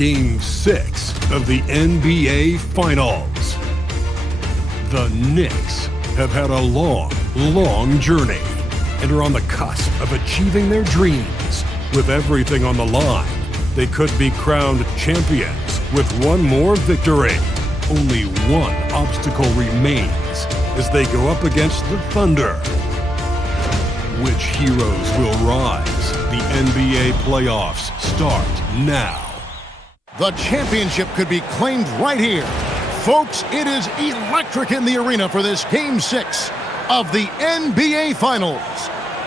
Game 6 of the NBA Finals. The Knicks have had a long journey and are on the cusp of achieving their dreams. With everything on the line, they could be crowned champions with one more victory. Only one obstacle remains as they go up against the Thunder. Which heroes will rise? The NBA playoffs start now. The championship could be claimed right here. Folks, it is electric in the arena for this Game 6 of the NBA Finals.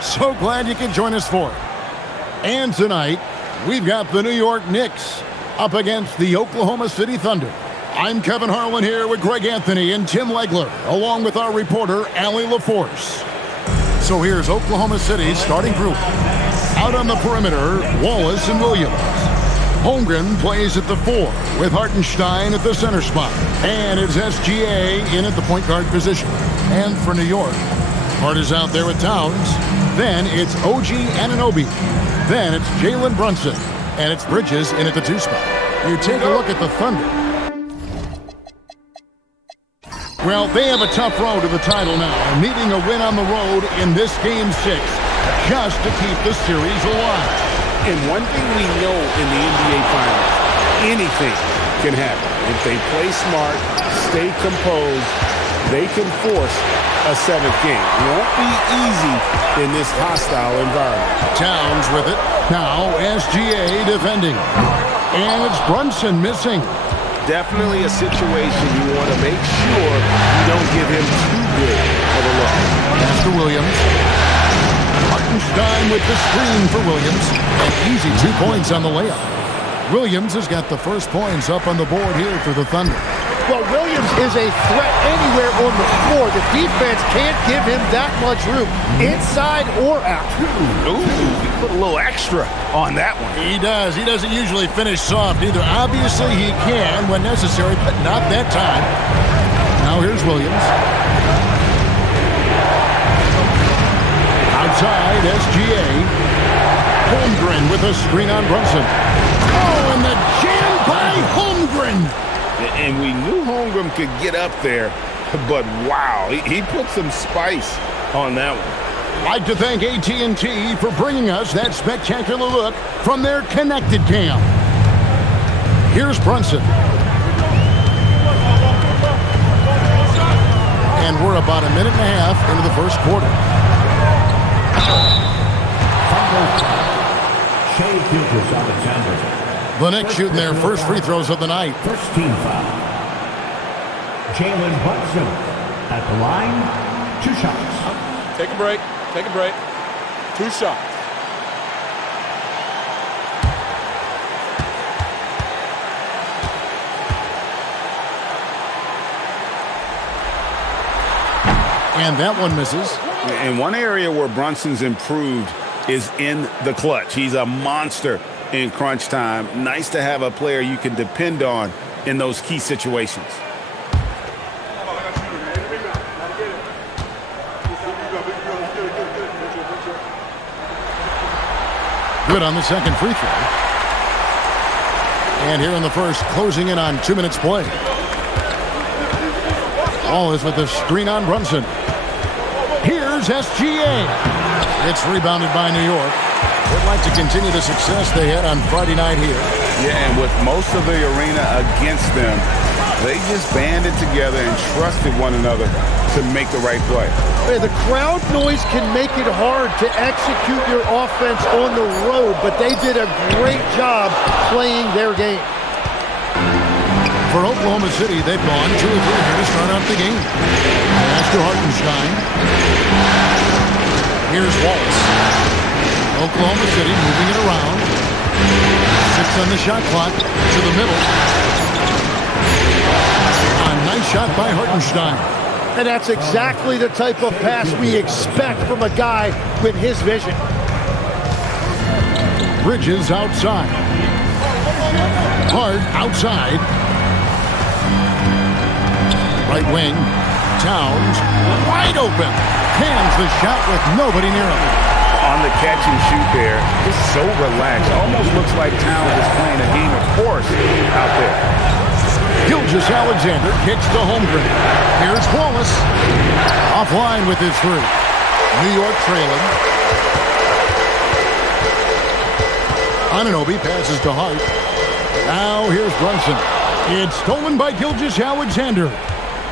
So glad you could join us for it. And tonight, we've got the New York Knicks up against the Oklahoma City Thunder. I'm Kevin Harlan here with Greg Anthony and Tim Legler, along with our reporter, Allie LaForce. So here's Oklahoma City's starting group. Out on the perimeter, Wallace and Williams. Holmgren plays at the 4 with Hartenstein at the center spot. And it's SGA in at the point guard position. And for New York, Hart is out there with Towns. Then it's OG Anunoby. Then it's Jalen Brunson. And it's Bridges in at the 2 spot. You take a look at the Thunder. Well, they have a tough road to the title now, needing a win on the road in this Game 6 just to keep the series alive. And one thing we know in the NBA Finals, anything can happen. If they play smart, stay composed, they can force a 7th game. It won't be easy in this hostile environment. Towns with it. Now SGA defending. And it's Brunson missing. Definitely a situation you want to make sure you don't give him too good of a look. Pass to Williams. Hartenstein with the screen for Williams. An easy 2 points on the layup. Williams has got the first points up on the board here for the Thunder. Well, Williams is a threat anywhere on the floor. The defense can't give him that much room, inside or out. Ooh, he put a little extra on that one. He does. He doesn't usually finish soft either. Obviously, he can when necessary, but not that time. Now here's Williams. Outside, SGA. Holmgren with a screen on Brunson. Oh, and the jam by Holmgren. And we knew Holmgren could get up there, but wow, he put some spice on that one. I'd like to thank AT&T for bringing us that spectacular look from their connected cam. Here's Brunson. And we're about a minute and a half into the first quarter. Shai Gilgeous-Alexander. The Knicks shooting their first free throws of the night. First team foul. Jalen Brunson at the line. 2 shots. Take a break. Take a break. 2 shots. And that one misses. And one area where Brunson's improved is in the clutch. He's a monster in crunch time. Nice to have a player you can depend on in those key situations. Good on the second free throw. And here in the first, closing in on 2 minutes play. All is with the screen on Brunson. Here's SGA. It's rebounded by New York. Would like to continue the success they had on Friday night here. Yeah, and with most of the arena against them, they just banded together and trusted one another to make the right play. Hey, the crowd noise can make it hard to execute your offense on the road, but they did a great job playing their game. For Oklahoma City, they've gone 2 or 3 here to start out the game. Pass to Hartenstein. Here's Wallace. Oklahoma City moving it around. 6 on the shot clock to the middle. A nice shot by Hartenstein. And that's exactly the type of pass we expect from a guy with his vision. Bridges outside. Hart outside. Right wing. Towns wide open. Cans the shot with nobody near him. on the catch and shoot there. Just so relaxed. Almost looks like Towns is playing a game of course out there. Gilgeous-Alexander kicks to Holmgren. Here's Wallace. Offline with his three. New York trailing. Anunoby passes to Hart. Now here's Brunson. It's stolen by Gilgeous-Alexander.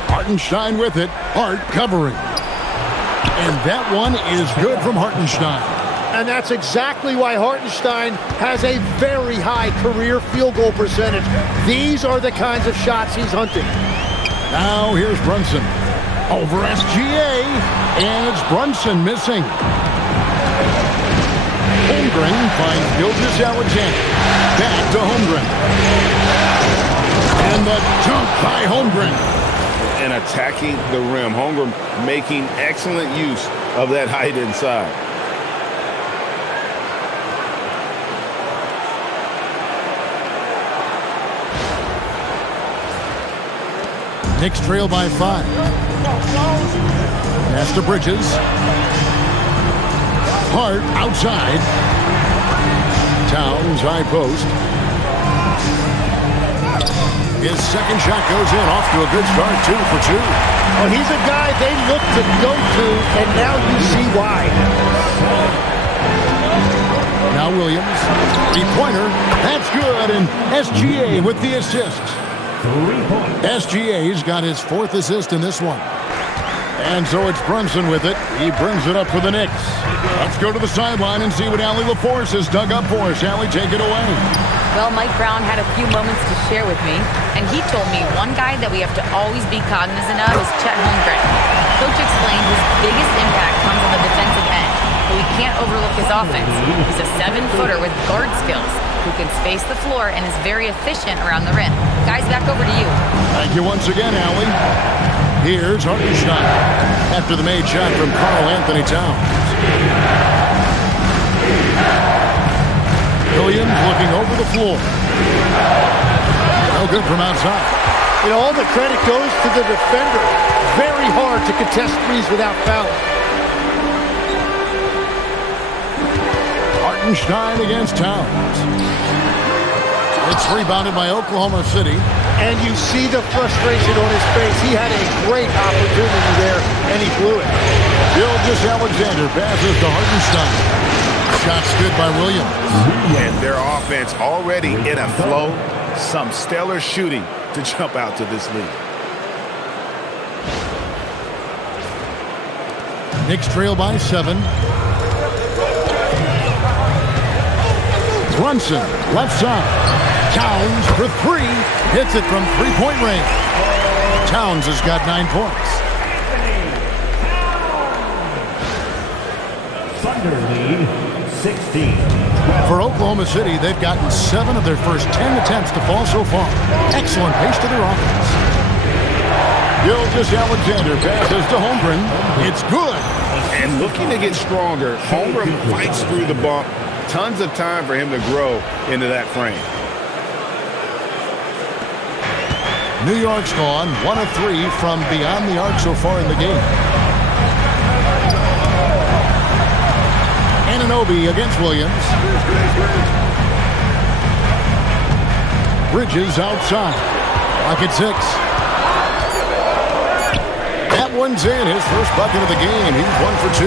Hartenstein with it. Hart covering. And that one is good from Hartenstein. And that's exactly why Hartenstein has a very high career field goal percentage. These are the kinds of shots he's hunting. Now here's Brunson. Over SGA. And it's Brunson missing. Holmgren finds Gilgeous-Alexander. Back to Holmgren. And the dunk by Holmgren. And attacking the rim. Holmgren making excellent use of that height inside. Knicks trail by 5. Pass to Bridges. Hart outside. Towns high post. His second shot goes in, off to a good start, 2 for 2. Well, he's a guy they look to go to, and now you see why. Now Williams, 3-pointer, that's good, and SGA with the assist. 3 points. SGA's got his 4th assist in this one. And so it's Brunson with it. He brings it up for the Knicks. Let's go to the sideline and see what Allie LaForce has dug up for us. Allie, take it away. Well, Mike Brown had a few moments to share with me, and he told me one guy that we have to always be cognizant of is Chet Holmgren. Coach explained his biggest impact comes on the defensive end, but we can't overlook his offense. He's a 7-footer with guard skills who can space the floor and is very efficient around the rim. Guys, back over to you. Thank you once again, Allie. Here's Hartenstein after the made shot from Karl-Anthony Towns. Williams looking over the floor. No good from outside. You know, all the credit goes to the defender. Very hard to contest threes without foul. Hartenstein against Towns. It's rebounded by Oklahoma City. And you see the frustration on his face. He had a great opportunity there, and he blew it. Gilgeous-Alexander passes to Hartenstein. Shots good by Williams. And their offense already in a flow. Some stellar shooting to jump out to this lead. Knicks trail by 7. Brunson, left side. Towns for 3. Hits it from 3-point range. Towns has got 9 points. Thunder lead 16. For Oklahoma City, they've gotten 7 of their first 10 attempts to fall so far. Excellent pace to their offense. Gilgeous-Alexander passes to Holmgren. It's good. And looking to get stronger, Holmgren fights through the bump. Tons of time for him to grow into that frame. New York's gone 1 of 3 from beyond the arc so far in the game. Anunoby against Williams. Bridges outside. Lock at 6. That one's in. His first bucket of the game. He's 1 for 2.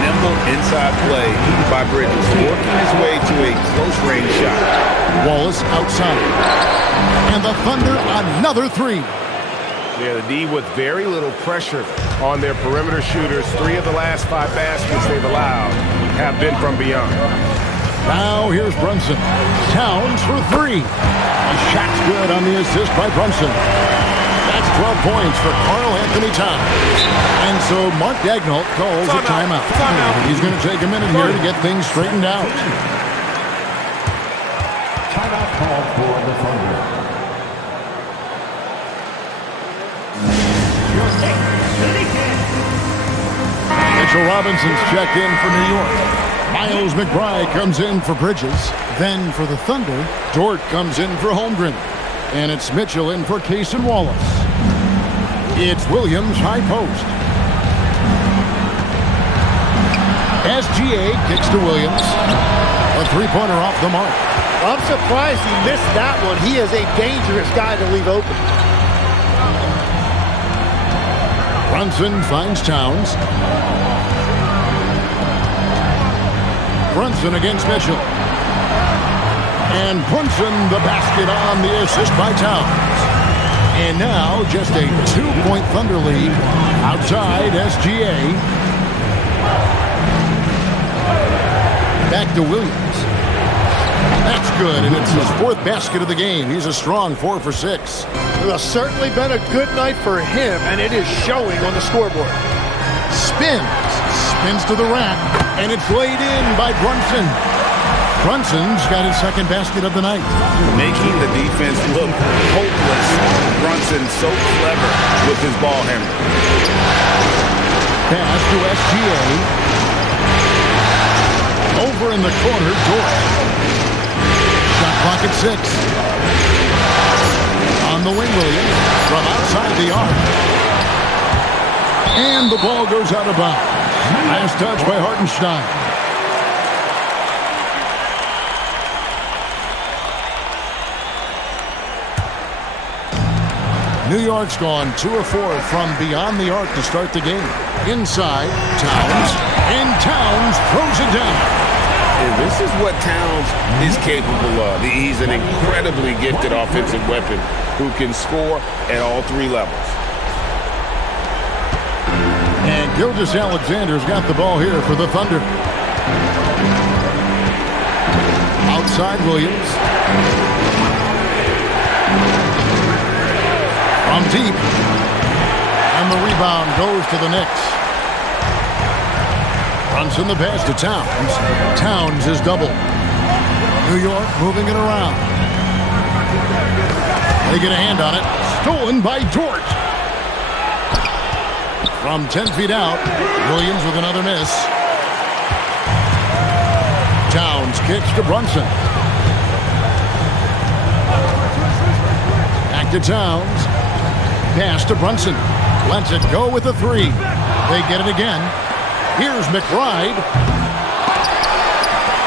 Nimble inside play by Bridges, working his way to a close-range shot. Wallace outside. And the Thunder, another 3. Yeah, the D with very little pressure on their perimeter shooters. 3 of the last 5 baskets they've allowed have been from beyond. Now here's Brunson. Towns for 3. A shot's good on the assist by Brunson. That's 12 points for Karl-Anthony Towns. And so Mark Daigneault calls a timeout. He's going to take a minute here to get things straightened out. Timeout call for the Thunder. Mitchell Robinson's checked in for New York. Miles McBride comes in for Bridges. Then for the Thunder, Dort comes in for Holmgren. And it's Mitchell in for Case and Wallace. It's Williams high post. SGA kicks to Williams. A three-pointer off the mark. I'm surprised he missed that one. He is a dangerous guy to leave open. Brunson finds Towns. Brunson against Mitchell. And Brunson the basket on the assist by Towns. And now just a 2-point Thunder lead outside SGA. Back to Williams. That's good, and it's his fourth basket of the game. He's a strong 4 for 6. It has certainly been a good night for him, and it is showing on the scoreboard. Spins to the rack, and it's laid in by Brunson. Brunson's got his second basket of the night. Making the defense look hopeless. Brunson so clever with his ball handling. Pass to SGA. Over in the corner, Dort. Shot clock at 6. On the wing, Williams from outside the arc. And the ball goes out of bounds. Last touch by Hartenstein. New York's gone 2 of 4 from beyond the arc to start the game. Inside, Towns. And Towns throws it down. And this is what Towns is capable of. He's an incredibly gifted offensive weapon who can score at all 3 levels. And Gilgeous-Alexander's got the ball here for the Thunder. Outside Williams. From deep. And the rebound goes to the Knicks. Brunson the pass to Towns. Towns is double. New York moving it around. They get a hand on it. Stolen by Dort. From 10 feet out, Williams with another miss. Towns kicks to Brunson. Back to Towns. Pass to Brunson. Lets it go with a 3. They get it again. Here's McBride.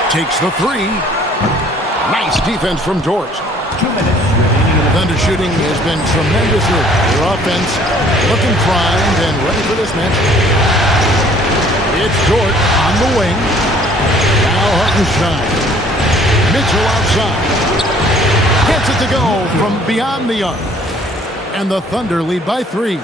Takes the 3. Nice defense from Dort. 2 minutes. Thunder shooting has been tremendous. Their offense looking primed and ready for this match. It's Dort on the wing. Now Hartenstein. Mitchell outside. Gets it to go from beyond the arc. And the Thunder lead by 3.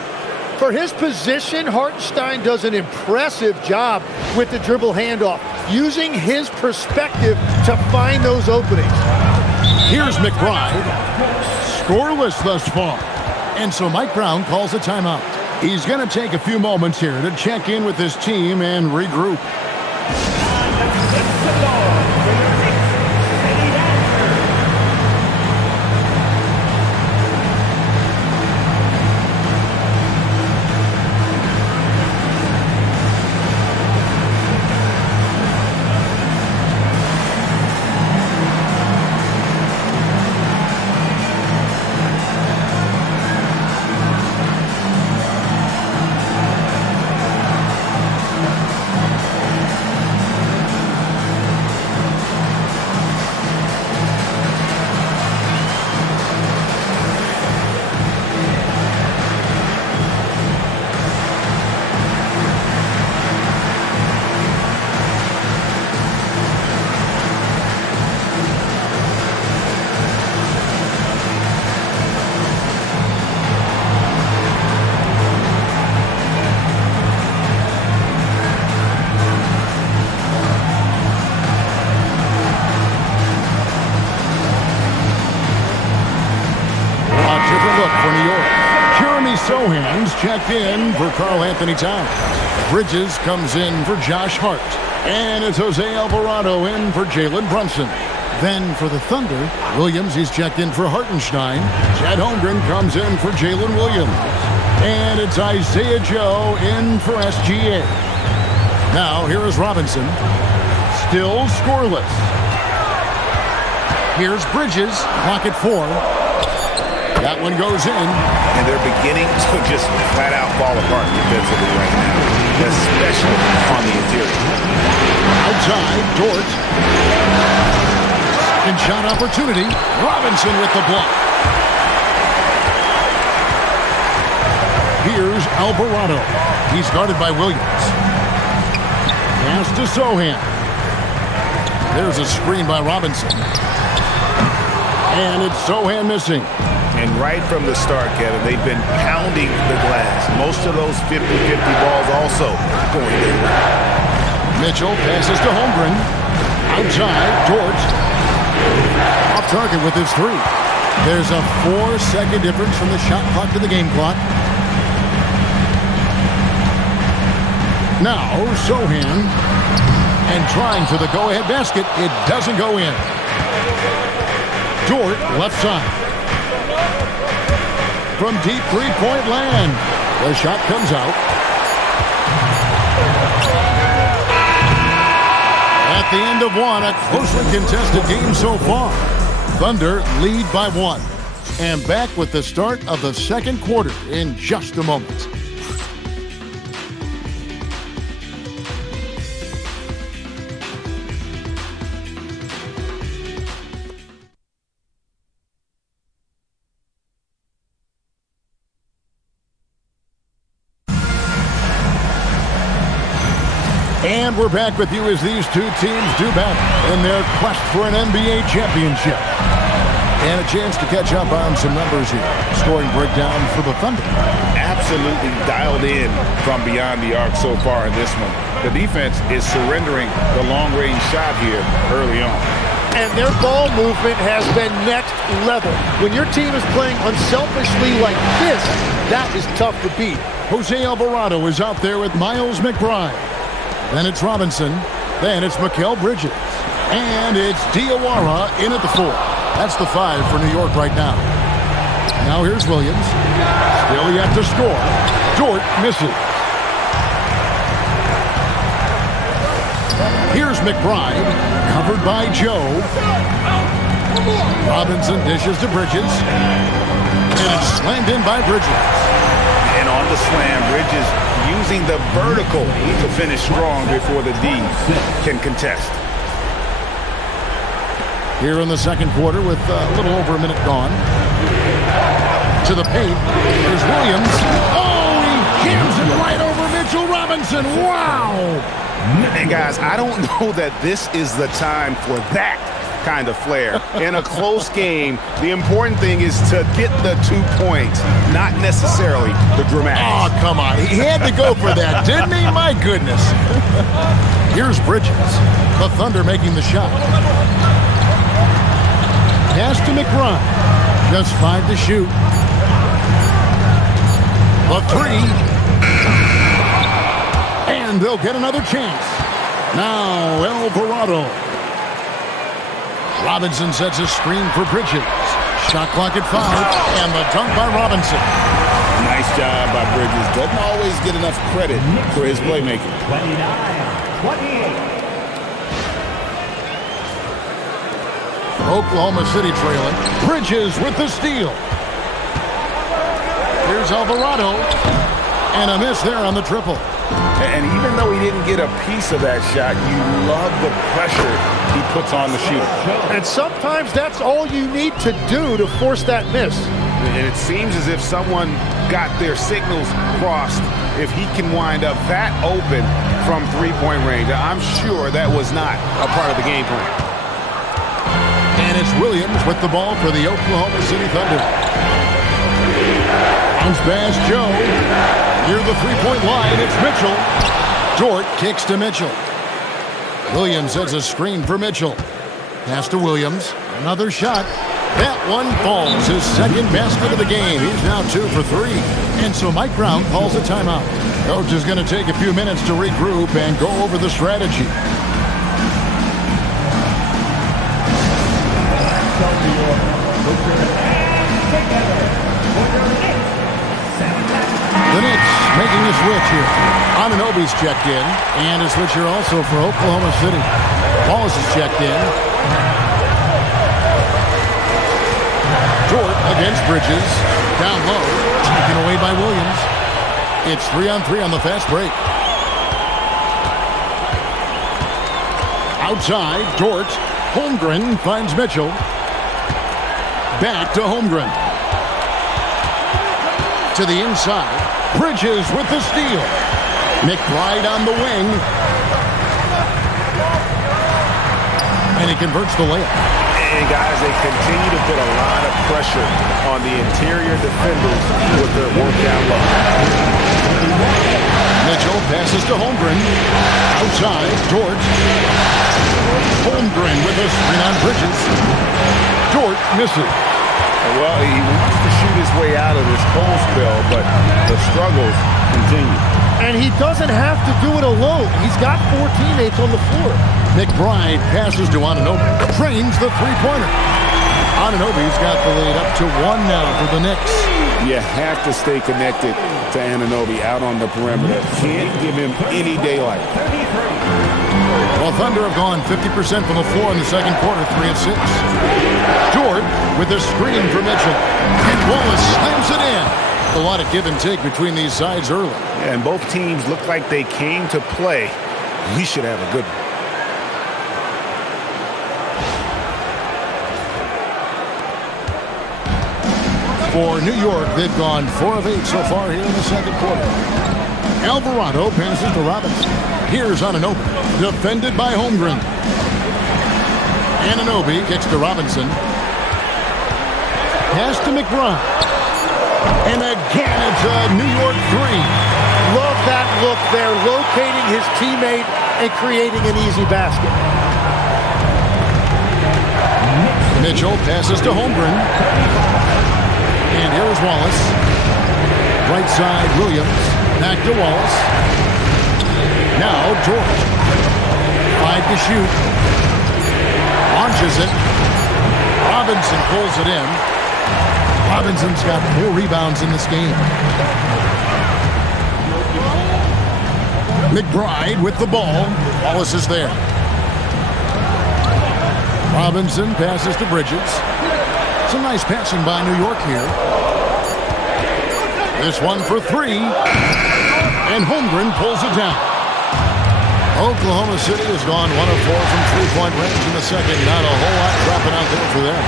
For his position, Hartenstein does an impressive job with the dribble handoff, using his perspective to find those openings. Here's McBride. Scoreless thus far. And so Mike Brown calls a timeout. He's going to take a few moments here to check in with his team and regroup. Checked in for Karl-Anthony Towns. Bridges comes in for Josh Hart. And it's Jose Alvarado in for Jalen Brunson. Then for the Thunder, Williams, he's checked in for Hartenstein. Chet Holmgren comes in for Jalen Williams. And it's Isaiah Joe in for SGA. Now here is Robinson. Still scoreless. Here's Bridges. Clock at 4. That one goes in. And they're beginning to just flat out fall apart defensively right now, especially on the interior. Outside, Dort. Second shot opportunity. Robinson with the block. Here's Alvarado. He's guarded by Williams. Pass to Sohan. There's a screen by Robinson. And it's Sohan missing. And right from the start, Kevin, they've been pounding the glass. Most of those 50-50 balls also going their way. Mitchell passes to Holmgren. Outside, Dort. Off target with his three. There's a 4-second difference from the shot clock to the game clock. Now, Sohan. And trying for the go-ahead basket. It doesn't go in. Dort, left side. From deep three-point land. The shot comes out. At the end of one, a closely contested game so far. Thunder lead by 1. And back with the start of the second quarter in just a moment. And we're back with you as these two teams do battle in their quest for an NBA championship. And a chance to catch up on some numbers here. Scoring breakdown for the Thunder. Absolutely dialed in from beyond the arc so far in this one. The defense is surrendering the long-range shot here early on. And their ball movement has been next level. When your team is playing unselfishly like this, that is tough to beat. Jose Alvarado is out there with Miles McBride. Then it's Robinson. Then it's Mikal Bridges. And it's Diawara in at the 4. That's the 5 for New York right now. Now here's Williams. Still yet to score. Dort misses. Here's McBride. Covered by Joe. Robinson dishes to Bridges. And it's slammed in by Bridges. And on the slam, Bridges using the vertical to finish strong before the D can contest. Here in the second quarter with a little over a minute gone. To the paint. There's Williams. Oh, he jams it right over Mitchell Robinson. Wow! And guys, I don't know that this is the time for that kind of flair. In a close game, the important thing is to get the 2 points, not necessarily the dramatics. Oh, come on. He had to go for that, didn't he? My goodness. Here's Bridges. The Thunder making the shot. Pass to McBride. Just 5 to shoot. The 3. And they'll get another chance. Now Alvarado. Robinson sets a screen for Bridges. Shot clock at 5. And the dunk by Robinson. Nice job by Bridges. Doesn't always get enough credit for his playmaking. 29-28. Oklahoma City trailing. Bridges with the steal. Here's Alvarado. And a miss there on the triple. And even though he didn't get a piece of that shot, you love the pressure he puts on the shooter. And sometimes that's all you need to do to force that miss. And it seems as if someone got their signals crossed if he can wind up that open from three-point range. I'm sure that was not a part of the game plan. And it's Williams with the ball for the Oklahoma City Thunder. Bounce pass, Joe. Near the three-point line, it's Mitchell. Dort kicks to Mitchell. Williams sets a screen for Mitchell. Pass to Williams. Another shot. That one falls. His second basket of the game. He's now 2 for 3. And so Mike Brown calls a timeout. Coach is going to take a few minutes to regroup and go over the strategy. The Knicks making a switch here. Anunoby's checked in, and a switch here also for Oklahoma City. Wallace is checked in. Dort against Bridges. Down low. Taken away by Williams. It's 3-on-3 on the fast break. Outside, Dort. Holmgren finds Mitchell. Back to Holmgren. To the inside. Bridges with the steal. McBride on the wing. And he converts the layup. And guys, they continue to put a lot of pressure on the interior defenders with their workout look. Mitchell passes to Holmgren. Outside, Dort. Holmgren with a screen on Bridges. Dort misses. Well, he wants to shoot his way out of this cold spell, but the struggles continue. And he doesn't have to do it alone. He's got 4 teammates on the floor. McBride passes to Anunoby. Trains the three-pointer. Anunoby's got the lead up to 1 now for the Knicks. You have to stay connected to Anunoby out on the perimeter. Can't give him any daylight. Well, Thunder have gone 50% from the floor in the second quarter, 3 of 6. Dort with a screen for Mitchell. And Wallace slams it in. A lot of give and take between these sides early. Yeah, and both teams look like they came to play. We should have a good one. For New York, they've gone 4 of 8 so far here in the second quarter. Alvarado passes to Robinson. Here's Anunoby, defended by Holmgren. Anunoby kicks to Robinson. Pass to McBride. And again, it's a New York 3. Love that look there, locating his teammate and creating an easy basket. Mitchell passes to Holmgren. And here's Wallace. Right side, Williams. Back to Wallace. Now, George. 5 to shoot. Launches it. Robinson pulls it in. Robinson's got 4 rebounds in this game. McBride with the ball. Wallace is there. Robinson passes to Bridges. Some nice passing by New York here. This one for 3. And Holmgren pulls it down. Oklahoma City has gone 1 of 4 from three-point range in the second. Not a whole lot dropping out there for them.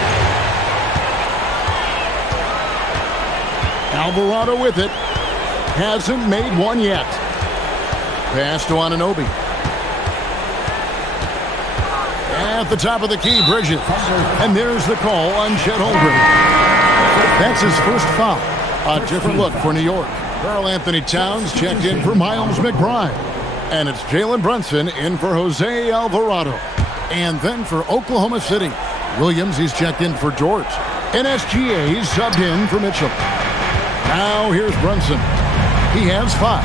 Alvarado with it. Hasn't made one yet. Pass to Anunoby. At the top of the key, Bridges. And there's the call on Chet Holmgren. That's his first foul. A different look for New York. Karl-Anthony Towns checked in for Miles McBride. And it's Jalen Brunson in for Jose Alvarado. And then for Oklahoma City, Williams, he's checked in for George. And SGA subbed in for Mitchell. Now here's Brunson. He has 5.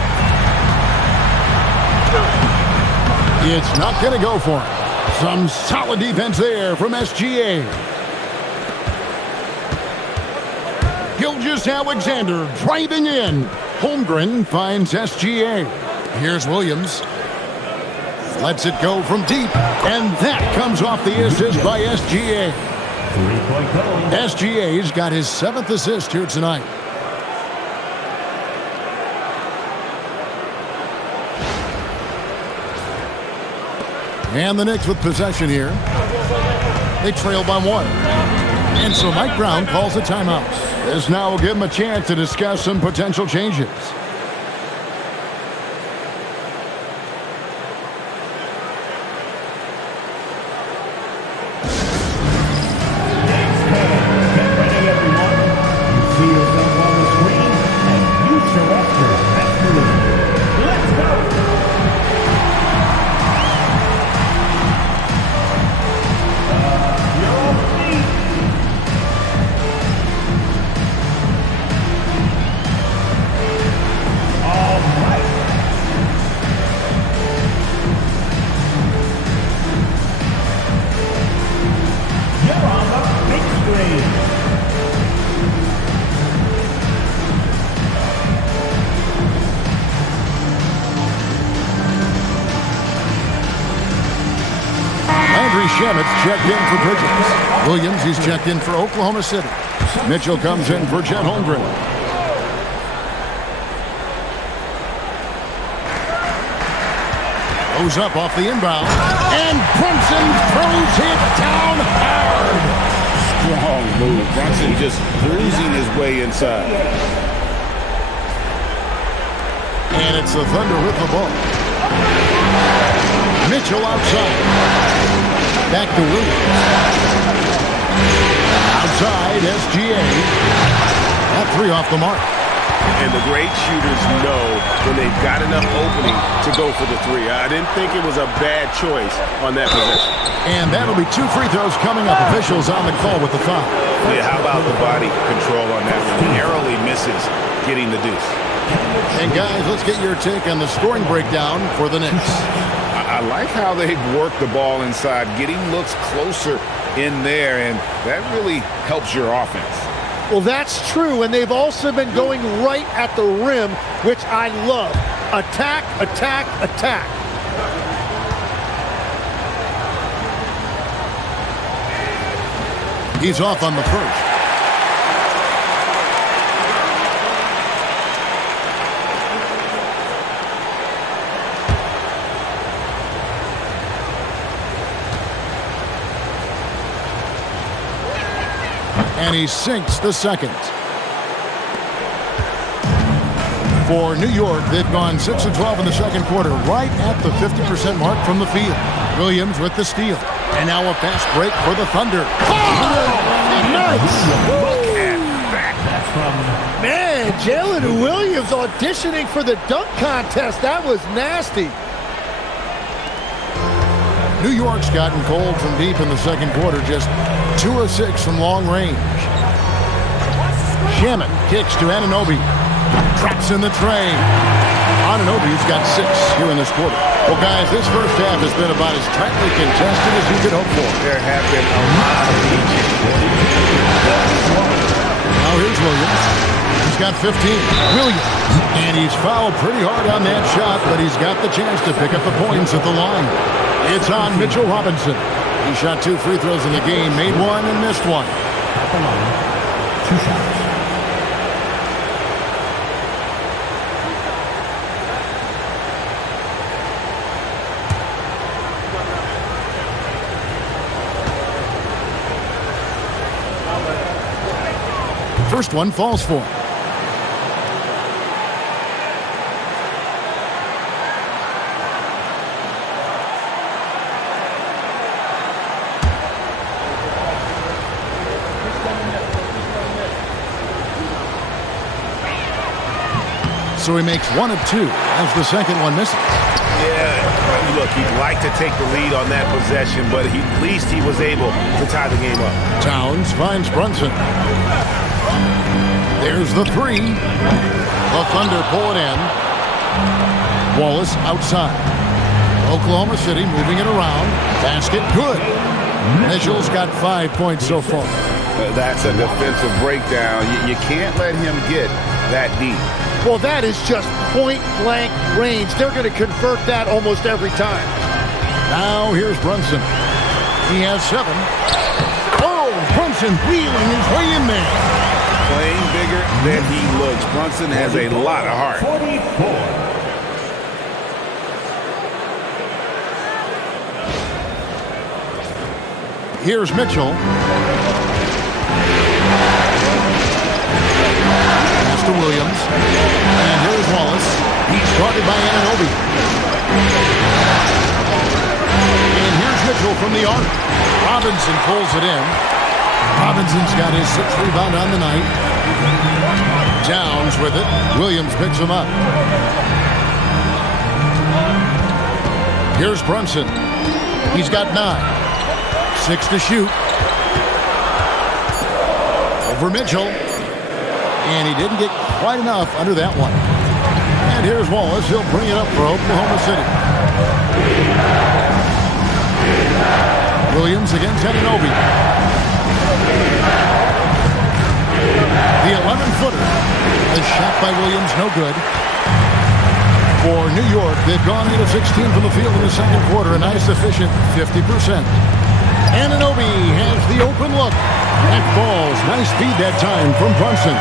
It's not going to go for him. Some solid defense there from SGA. Gilgeous-Alexander driving in. Holmgren finds SGA. Here's Williams. Lets it go from deep. And that comes off the assist by SGA. SGA's got his 7th assist here tonight. And the Knicks with possession here. They trail by 1. And so Mike Brown calls a timeout. This now will give him a chance to discuss some potential changes. Shamit's checked in for Bridges. Williams, he's checked in for Oklahoma City. Mitchell comes in for Chet Holmgren. Goes up off the inbound. And Brunson throws it down hard. Strong move. Brunson just bruising his way inside. And it's the Thunder with the ball. Mitchell outside. Back to Williams. Outside, SGA. That three off the mark. And the great shooters know when they've got enough opening to go for the three. I didn't think it was a bad choice on that possession. And that'll be 2 free throws coming up. Officials on the call with the foul. Yeah, how about the body control on that one? Narrowly misses getting the deuce. And guys, let's get your take on the scoring breakdown for the Knicks. I like how they've worked the ball inside, getting looks closer in there, and that really helps your offense. Well, that's true, and they've also been going right at the rim, which I love. Attack, attack, attack. He's off on the first. And he sinks the second. For New York, they've gone 6 of 12 in the second quarter, right at the 50% mark from the field. Williams with the steal. And now a fast break for the Thunder. Oh, nice! Look at that. That's from Man, Jalen Williams auditioning for the dunk contest. That was nasty. New York's gotten cold from deep in the second quarter, just 2 of 6 from long range. Shaman kicks to Anunoby. Traps in the tray. Anunoby's got 6 here in this quarter. Well, guys, this first half has been about as tightly contested as you could hope for. There have been a lot of each. Now here's Williams. He's got 15. Williams. And he's fouled pretty hard on that shot, but he's got the chance to pick up the points at the line. It's on Mitchell Robinson. He shot 2 free throws in the game, made 1 and missed 1. at the line. 2 shots. First one falls for him. So he makes 1 of 2 as the second one misses. Yeah, look, he'd like to take the lead on that possession, but at least he was able to tie the game up. Towns finds Brunson. There's the 3. The Thunder pull it in. Wallace outside. Oklahoma City moving it around. Basket good. Mitchell's got 5 points so far. That's a defensive breakdown. You can't let him get that deep. Well, that is just point-blank range. They're going to convert that almost every time. Now here's Brunson. He has 7. Oh, Brunson wheeling his way in there. Playing bigger than he looks. Brunson has a lot of heart. 44. Here's Mitchell. Pass to Williams. And here's Wallace. He's guarded by Anunoby. And here's Mitchell from the arc. Robinson pulls it in. Robinson's got his 6th rebound on the night. Towns with it. Williams picks him up. Here's Brunson. He's got 9. 6 to shoot. Over Mitchell. And he didn't get quite enough under that one. And here's Wallace. He'll bring it up for Oklahoma City. Williams against Anunoby. The 11-footer. The shot by Williams, no good. For New York, they've gone 8 of 16 from the field in the second quarter. A nice efficient 50%. Anunoby has the open look. That falls. Nice feed that time from Brunson.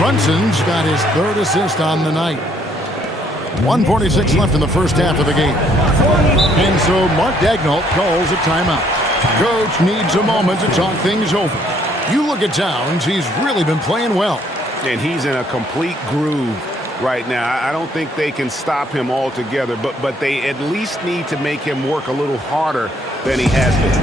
Brunson's got his 3rd assist on the night. 1:46 left in the first half of the game. And so Mark Daigneault calls a timeout. Coach needs a moment to talk things over. You look at Towns, he's really been playing well. And he's in a complete groove right now. I don't think they can stop him altogether, but they at least need to make him work a little harder than he has been.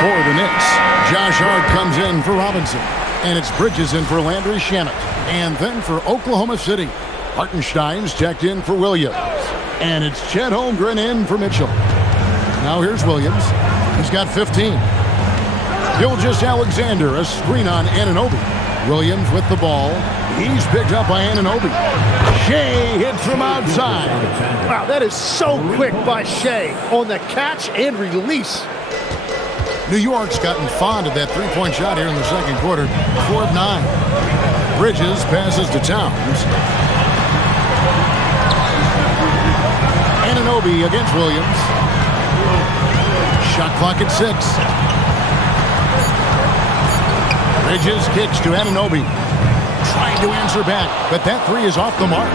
For the Knicks, Josh Hart comes in for Robinson. And it's Bridges in for Landry Shamet. And then for Oklahoma City, Hartenstein's checked in for Williams. And it's Chet Holmgren in for Mitchell. Now here's Williams. He's got 15. Gilgeous-Alexander, a screen on Anunoby. Williams with the ball. He's picked up by Anunoby. Shai hits from outside. Wow, that is so quick by Shai on the catch and release. New York's gotten fond of that three-point shot here in the second quarter. 4 of 9. Bridges passes to Towns. Anunoby against Williams. Shot clock at 6. Bridges kicks to Anunoby. Trying to answer back, but that three is off the mark.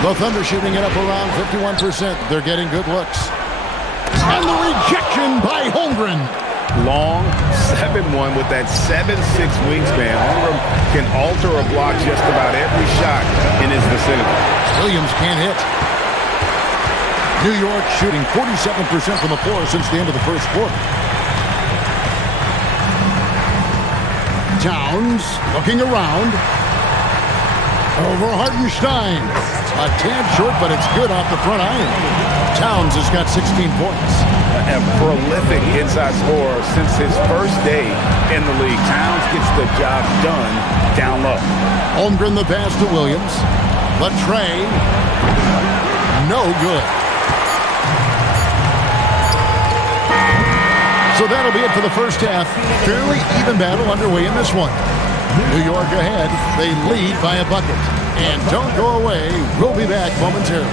The Thunder shooting it up around 51%. They're getting good looks. And the rejection by Holmgren. Long 7-1 with that 7'6" wingspan. Holmgren can alter a block just about every shot in his vicinity. Williams can't hit. New York shooting 47% from the floor since the end of the first quarter. Towns looking around. Over Hartenstein. A tad short, but it's good off the front iron. Towns has got 16 points. A prolific inside scorer since his first day in the league. Towns gets the job done down low. Holmgren the pass to Williams. The tray. No good. So that'll be it for the first half. Fairly even battle underway in this one. New York ahead. They lead by a bucket. And don't go away. We'll be back momentarily.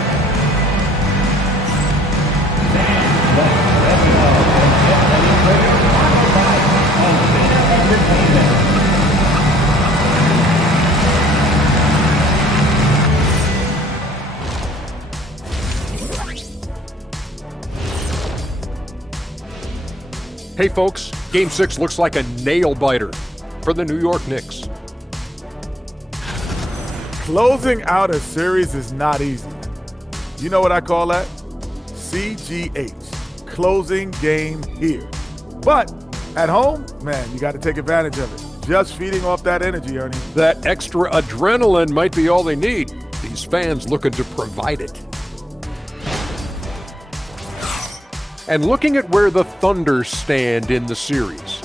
Hey folks, Game 6 looks like a nail-biter for the New York Knicks. Closing out a series is not easy. You know what I call that? CGH, closing game here. But at home, man, you got to take advantage of it. Just feeding off that energy, Ernie. That extra adrenaline might be all they need. These fans looking to provide it. And looking at where the Thunder stand in the series.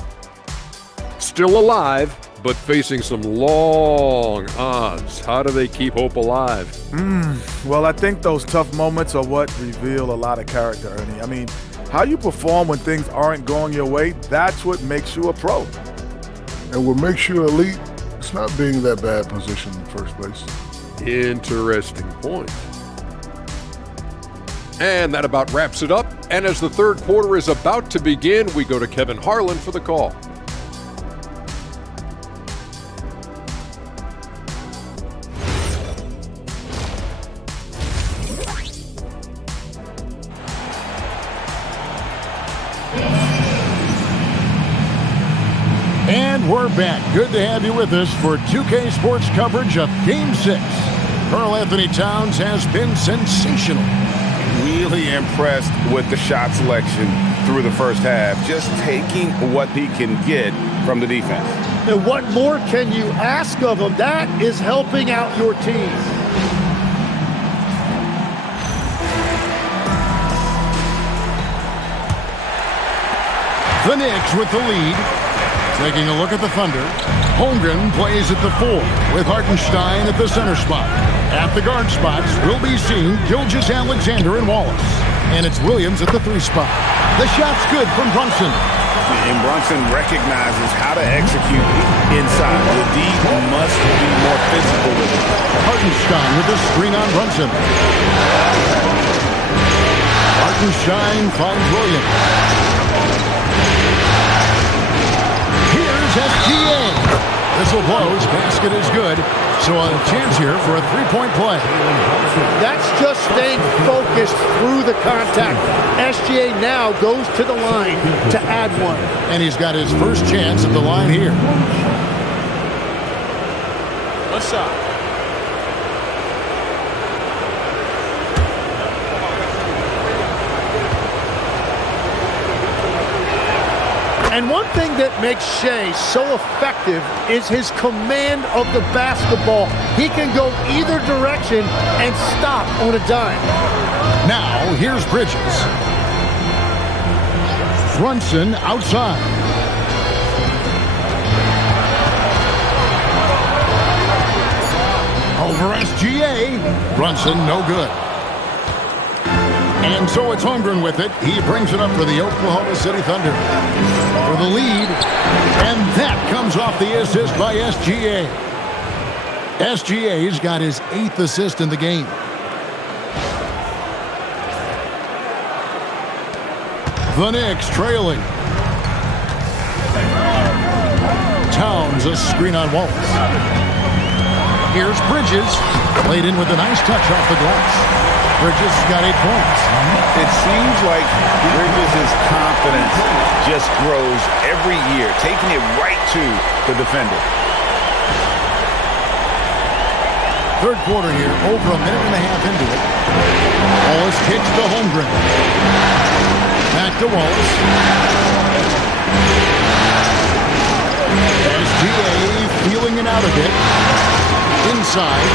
Still alive, but facing some long odds. How do they keep hope alive? Well, I think those tough moments are what reveal a lot of character, Ernie. I mean, how you perform when things aren't going your way, that's what makes you a pro. And what makes you elite, it's not being in that bad position in the first place. Interesting point. And that about wraps it up. And as the third quarter is about to begin, we go to Kevin Harlan for the call. And we're back. Good to have you with us for 2K Sports coverage of Game 6. Karl-Anthony Towns has been sensational. Really impressed with the shot selection through the first half. Just taking what he can get from the defense. And what more can you ask of him? That is helping out your team. The Knicks with the lead. Taking a look at the Thunder. Holmgren plays at the 4, with Hartenstein at the center spot. At the guard spots, we'll be seeing Gilgeous-Alexander and Wallace. And it's Williams at the 3 spot. The shot's good from Brunson. And Brunson recognizes how to execute inside. The D must be more physical with it. Hartenstein with the screen on Brunson. Hartenstein finds Williams. Here's SGA. Whistle blows. Basket is good. So a chance here for a three-point play. That's just staying focused through the contact. SGA now goes to the line to add one. And he's got his first chance at the line here. One shot. And one thing that makes Shai so effective is his command of the basketball. He can go either direction and stop on a dime. Now, here's Bridges. Brunson outside. Over SGA. Brunson, no good. And so it's Holmgren with it. He brings it up for the Oklahoma City Thunder for the lead. And that comes off the assist by SGA. SGA's got his 8th assist in the game. The Knicks trailing. Towns a screen on Wallace. Here's Bridges. Played in with a nice touch off the glass. Bridges got 8 points. It seems like Bridges' confidence just grows every year, taking it right to the defender. Third quarter here, over a minute and a half into it. Wallace kicks to Holmgren. Back to Wallace. SGA feeling it out a bit. Inside.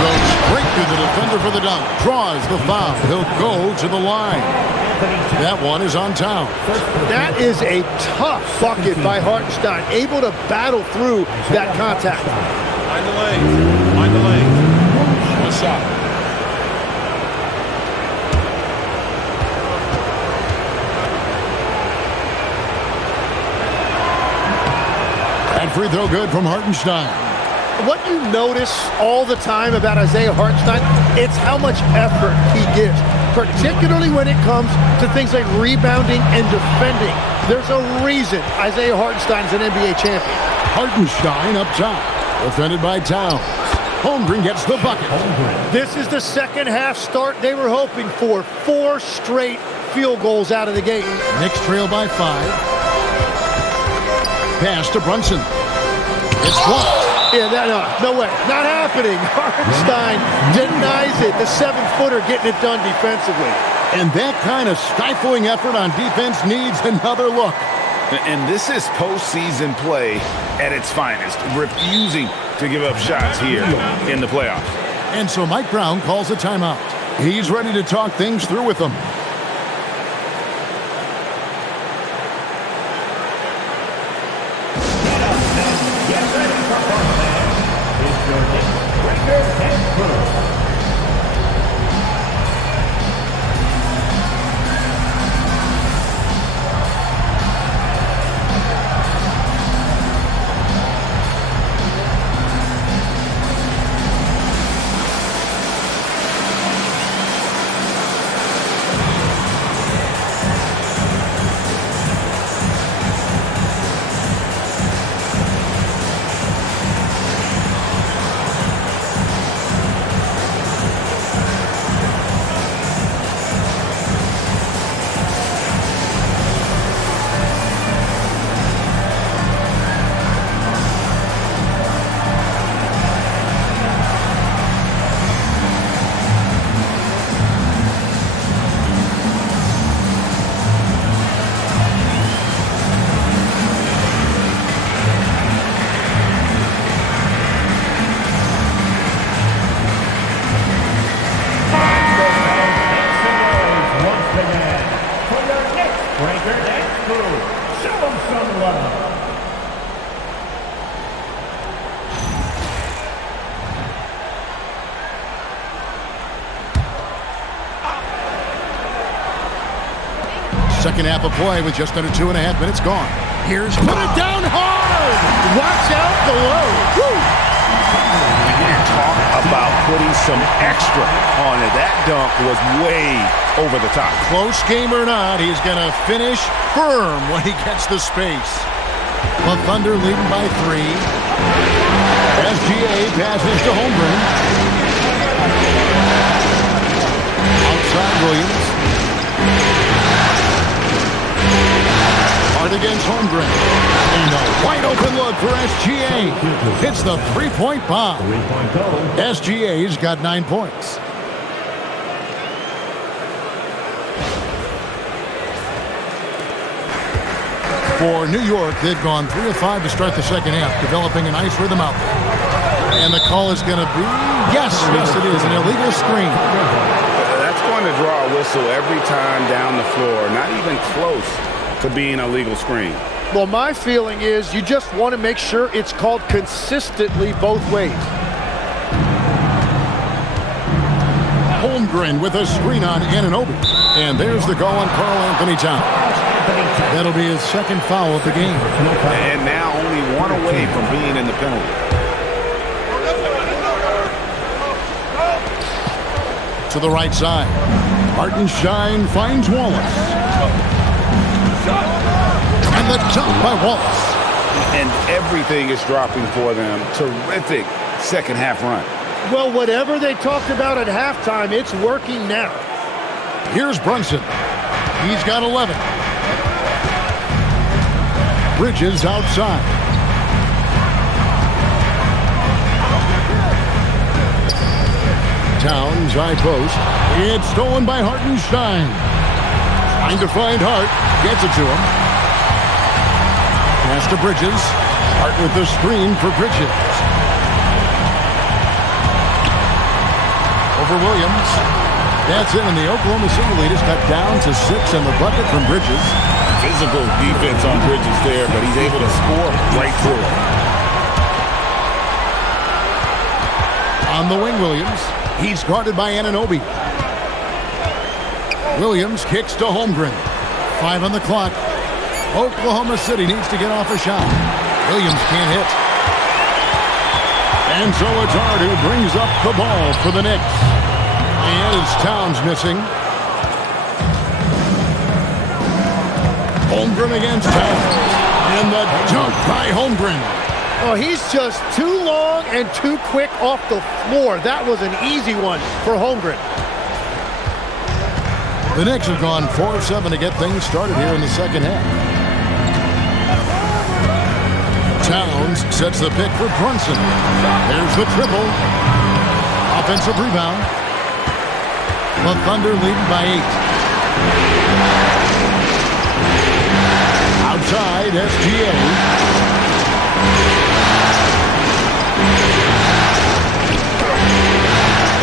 Goes straight through the defender for the dunk. Draws the foul. He'll go to the line. That one is on Towns. That is a tough bucket by Hartenstein. Able to battle through that contact. Mind the lane. Mind the lane. One shot. That free throw good from Hartenstein. What you notice all the time about Isaiah Hartenstein, it's how much effort he gives, particularly when it comes to things like rebounding and defending. There's a reason Isaiah Hartenstein is an NBA champion. Hartenstein up top, defended by Towns. Holmgren gets the bucket. This is the second half start they were hoping for. 4 straight field goals out of the gate. Knicks trail by 5. Pass to Brunson. It's blocked. Yeah, no way. Not happening. Hartenstein denies it. The 7-footer getting it done defensively. And that kind of stifling effort on defense needs another look. And this is postseason play at its finest, refusing to give up shots here in the playoffs. And so Mike Brown calls a timeout. He's ready to talk things through with them. Second half of play with just under 2.5 minutes gone. Here's put it down hard. Watch out below. Woo! Talk about putting some extra on it. That dunk was way over the top. Close game or not, he's going to finish firm when he gets the space. The Thunder leading by 3. SGA passes to Holmgren. Outside Williams. Hard against Holmgren. And a wide open look for SGA. Hits the three-point bomb. SGA's got 9 points. For New York, they've gone 3 of 5 to start the second half, developing a nice rhythm out there. And the call is going to be, yes, it is, an illegal screen. That's going to draw a whistle every time down the floor. Not even close to being a legal screen. Well, my feeling is you just want to make sure it's called consistently both ways. Holmgren with a screen on Anunoby. And there's the call on Karl-Anthony Towns. That'll be his second foul of the game. And now only 1 away from being in the penalty. To the right side. Hartenstein finds Wallace. And the dunk by Wallace. And everything is dropping for them. Terrific second half run. Well, whatever they talked about at halftime, it's working now. Here's Brunson. He's got 11. Bridges outside. Towns, high post. It's stolen by Hartenstein. Trying to find Hart. Gets it to him. Pass to Bridges. Hart with the screen for Bridges. Over Williams. That's it, and the Oklahoma City lead is cut down to 6 in the bucket from Bridges. Physical defense on Bridges there, but he's able to score right through it. On the wing, Williams. He's guarded by Anunoby. Williams kicks to Holmgren. 5 on the clock. Oklahoma City needs to get off a shot. Williams can't hit. And so it's Hart who brings up the ball for the Knicks. And it's Towns missing. Holmgren against Towns. And the dunk by Holmgren. Oh, he's just too long and too quick off the floor. That was an easy one for Holmgren. The Knicks have gone 4 of 7 to get things started here in the second half. Towns sets the pick for Brunson. There's the triple. Offensive rebound. The Thunder leading by 8. Outside, SGA.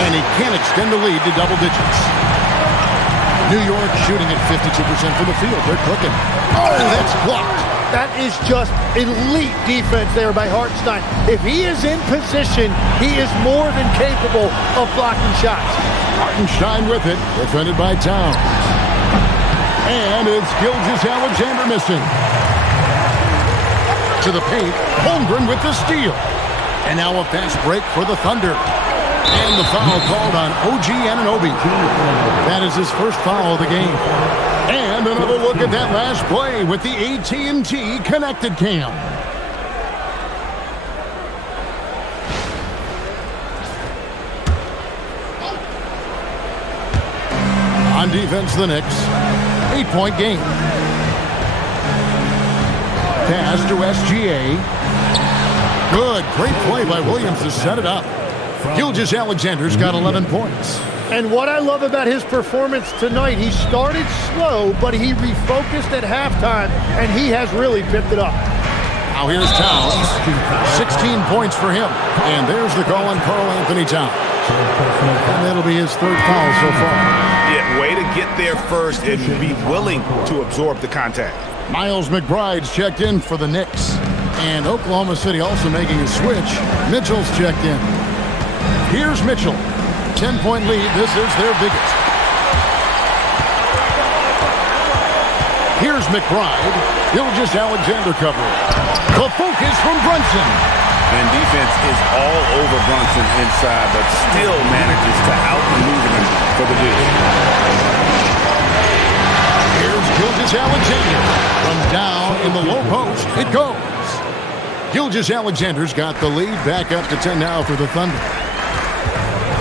And he can't extend the lead to double digits. New York shooting at 52% from the field. They're clicking. Oh, that's blocked. That is just elite defense there by Hartenstein. If he is in position, he is more than capable of blocking shots. Hartenstein with it, defended by Towns. And it's Gilgeous-Alexander missing. To the paint, Holmgren with the steal. And now a fast break for the Thunder. And the foul called on OG Anunoby. That is his first foul of the game. And another look at that last play with the AT&T Connected Cam. On defense, the Knicks. 8-point game. Pass to SGA. Good, great play by Williams to set it up. Gilgeous-Alexander's got 11 points. And what I love about his performance tonight, he started slow, but he refocused at halftime, and he has really picked it up. Now here's Towns. 16 points for him. And there's the call on Karl-Anthony Towns. And that'll be his third foul so far. Yeah, way to get there first and be willing to absorb the contact. Miles McBride's checked in for the Knicks. And Oklahoma City also making a switch. Mitchell's checked in. Here's Mitchell. 10-point lead. This is their biggest. Here's McBride. Gilgeous-Alexander covering. The focus from Brunson. And defense is all over Brunson inside, but still manages to outmaneuver him for the deuce. Here's Gilgeous-Alexander. From down in the low post, it goes. Gilgeous-Alexander's got the lead. Back up to 10 now for the Thunder.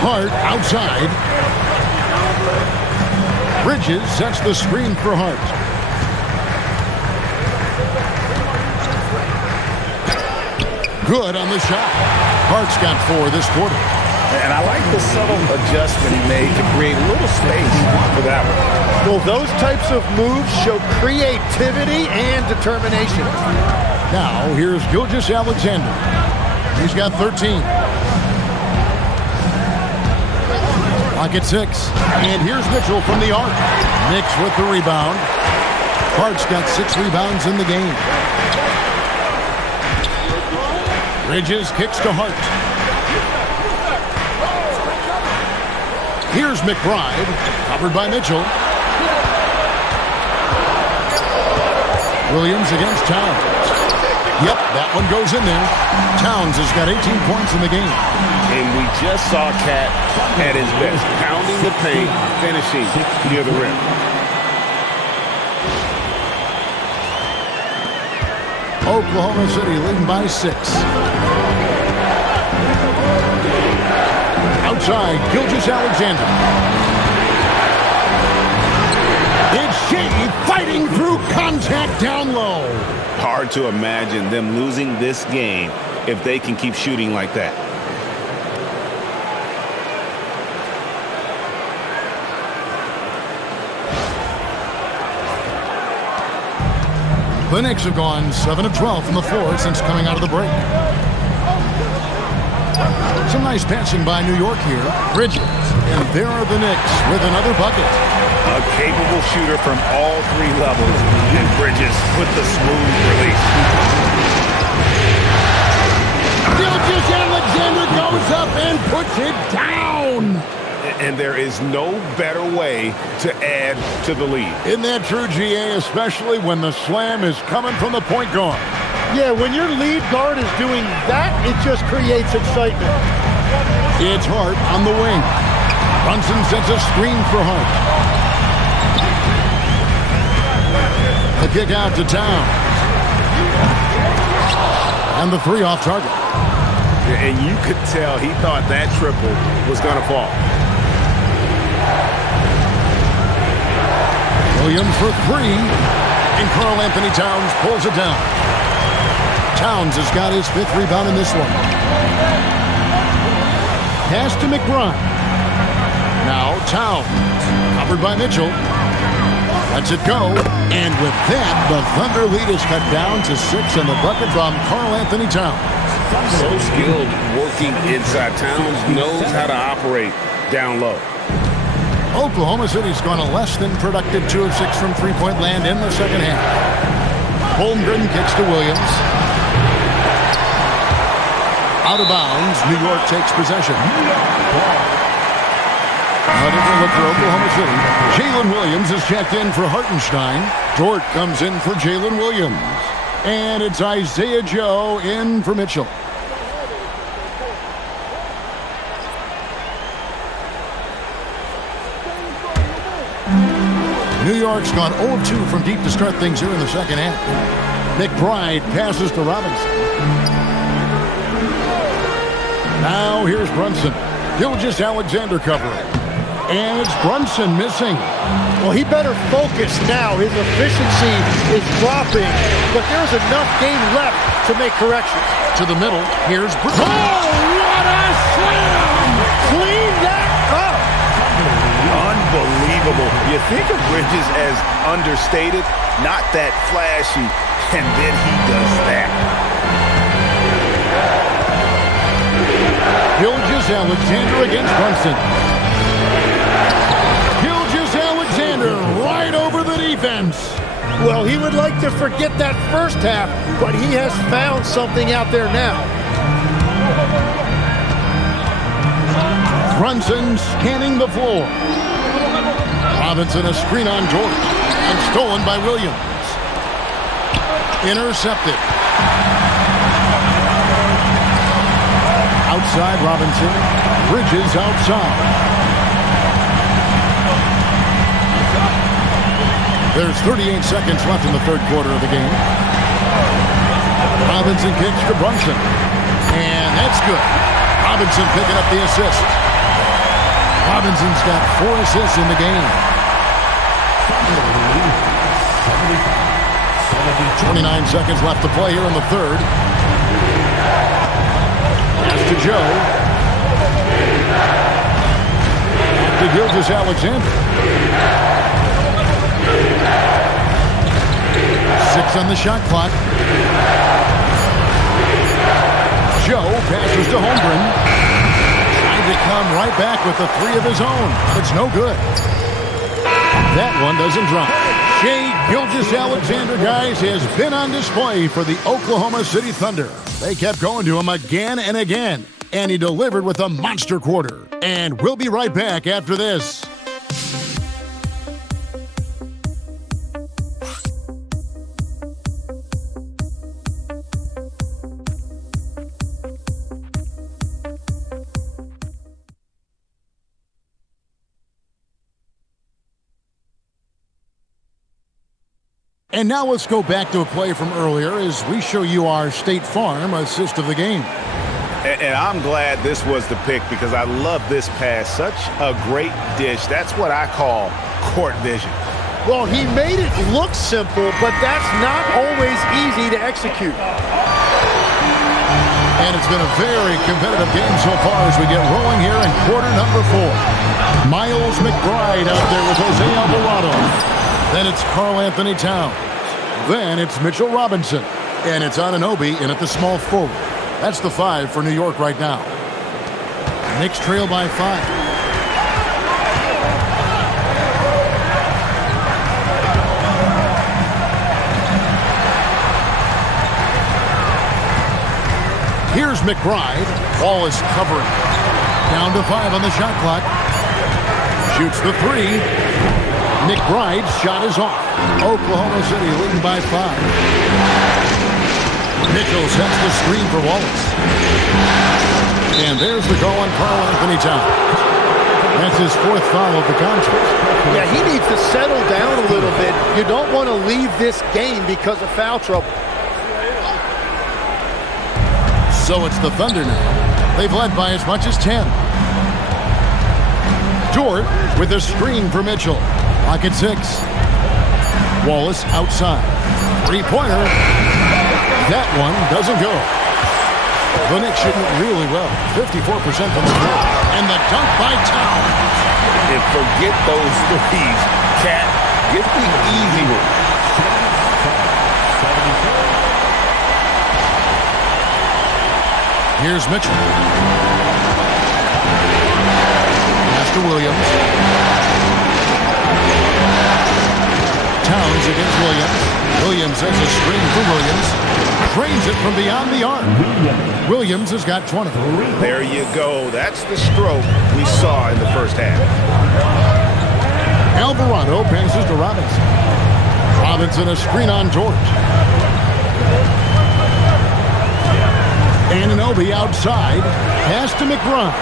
Hart outside. Bridges sets the screen for Hart. Good on the shot. Hart's got 4 this quarter. And I like the subtle adjustment he made to create a little space for that one. Well, those types of moves show creativity and determination. Now, here's Gilgeous-Alexander. He's got 13. Clock at 6. And here's Mitchell from the arc. Knicks with the rebound. Hart's got 6 rebounds in the game. Bridges kicks to Hart. Here's McBride, covered by Mitchell. Williams against Towns. Yep, that one goes in there. Towns has got 18 points in the game. And we just saw Cat at his best, pounding the paint, finishing near the rim. Oklahoma City leading by 6. Outside, Gilgeous-Alexander. It's Shai fighting through contact down low. Hard to imagine them losing this game if they can keep shooting like that. The Knicks have gone 7 of 12 from the floor since coming out of the break. Some nice passing by New York here. Bridges. And there are the Knicks with another bucket. A capable shooter from all 3 levels. And Bridges with the smooth release. Gilgeous-Alexander goes up and puts it down. And there is no better way to add to the lead. Isn't that true, GA? Especially when the slam is coming from the point guard. Yeah, when your lead guard is doing that, it just creates excitement. It's Hart on the wing. Brunson sets a screen for Hart. The kick out to Towns. And the 3 off target. And you could tell he thought that triple was going to fall. Williams for 3. And Karl-Anthony Towns pulls it down. Towns has got his 5th rebound in this one. Pass to McBride. Now Towns, covered by Mitchell. Lets it go. And with that, the Thunder lead is cut down to 6 and the bucket from Karl-Anthony Towns. So skilled working inside. Towns knows how to operate down low. Oklahoma City's gone a less than productive 2 of 6 from three-point land in the second half. Holmgren kicks to Williams. Out of bounds, New York takes possession. Now different look for Oklahoma City. Jalen Williams is checked in for Hartenstein. Dort comes in for Jalen Williams. And it's Isaiah Joe in for Mitchell. New York's gone 0-2 from deep to start things here in the second half. McBride passes to Robinson. Now here's Brunson. Gilgeous-Alexander covering. And it's Brunson missing. Well, he better focus now. His efficiency is dropping, but there's enough game left to make corrections. To the middle, here's Brunson. Oh, what a slam! Clean that up! Unbelievable. You think of Bridges as understated, not that flashy, and then he does that. Gilgeous-Alexander against Brunson. Gilgeous-Alexander right over the defense. Well, he would like to forget that first half, but he has found something out there now. Brunson scanning the floor. Robinson, a screen on George. And stolen by Williams. Intercepted. Outside Robinson. Bridges outside. There's 38 seconds left in the third quarter of the game. Robinson kicks to Brunson. And that's good. Robinson picking up the assist. Robinson's got 4 assists in the game. 29 seconds left to play here in the third. Pass to Joe. Back to Gilgeous-Alexander. 6 on the shot clock. Joe passes to Holmgren. Trying to come right back with the 3 of his own. It's no good. That one doesn't drop. Shai Gilgeous-Alexander, guys, has been on display for the Oklahoma City Thunder. They kept going to him again and again, and he delivered with a monster quarter. And we'll be right back after this. And now let's go back to a play from earlier as we show you our State Farm assist of the game. And I'm glad this was the pick because I love this pass. Such a great dish. That's what I call court vision. Well, he made it look simple, but that's not always easy to execute. And it's been a very competitive game so far as we get rolling here in quarter number 4. Miles McBride out there with Jose Alvarado. Then it's Karl-Anthony Towns. Then it's Mitchell Robinson. And it's Anunoby in at the small forward. That's the 5 for New York right now. Knicks trail by 5. Here's McBride. Ball is covering. Down to 5 on the shot clock. Shoots the 3. McBride's shot is off. Oklahoma City leading by 5. Mitchell sets the screen for Wallace. And there's the call on Karl-Anthony Towns. That's his 4th foul of the contest. Yeah, he needs to settle down a little bit. You don't want to leave this game because of foul trouble. So it's the Thunder now. They've led by as much as 10. Dort with a screen for Mitchell. Lock at 6. Wallace outside. 3-pointer. That one doesn't go. The Knicks shooting really well. 54% from the floor. And the dunk by Towns. And forget those threes. Cat, get the easy one. Here's Mitchell. Pass to Williams. Towns against Williams. Williams has a screen for Williams. Drains it from beyond the arc. Williams has got 20. There you go. That's the stroke we saw in the first half. Alvarado passes to Robinson. Robinson a screen on George. Anunoby outside. Pass to McBride.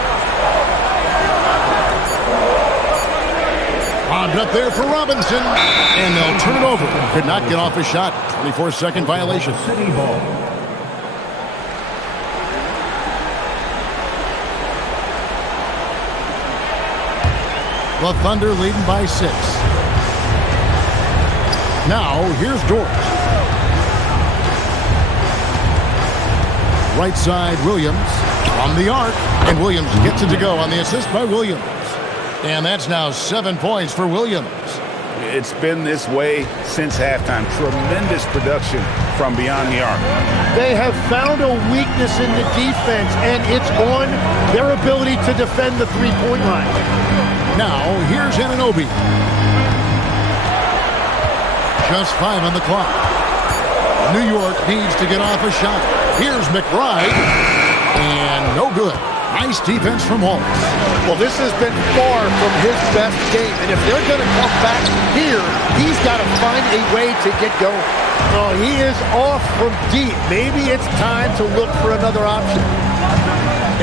Lobbed up there for Robinson. And they'll turn it over. Could not get off a shot. 24-second violation. City ball. The Thunder leading by 6. Now, here's Dort. Right side, Williams on the arc. And Williams gets it to go on the assist by Williams. And that's now 7 points for Williams. It's been this way since halftime. Tremendous production from beyond the arc. They have found a weakness in the defense, and it's on their ability to defend the three-point line. Now, here's Anunoby. Just 5 on the clock. New York needs to get off a shot. Here's McBride. And no good. Nice defense from Wallace. Well, this has been far from his best game, and if they're going to come back here, he's got to find a way to get going. Oh, he is off from deep. Maybe it's time to look for another option.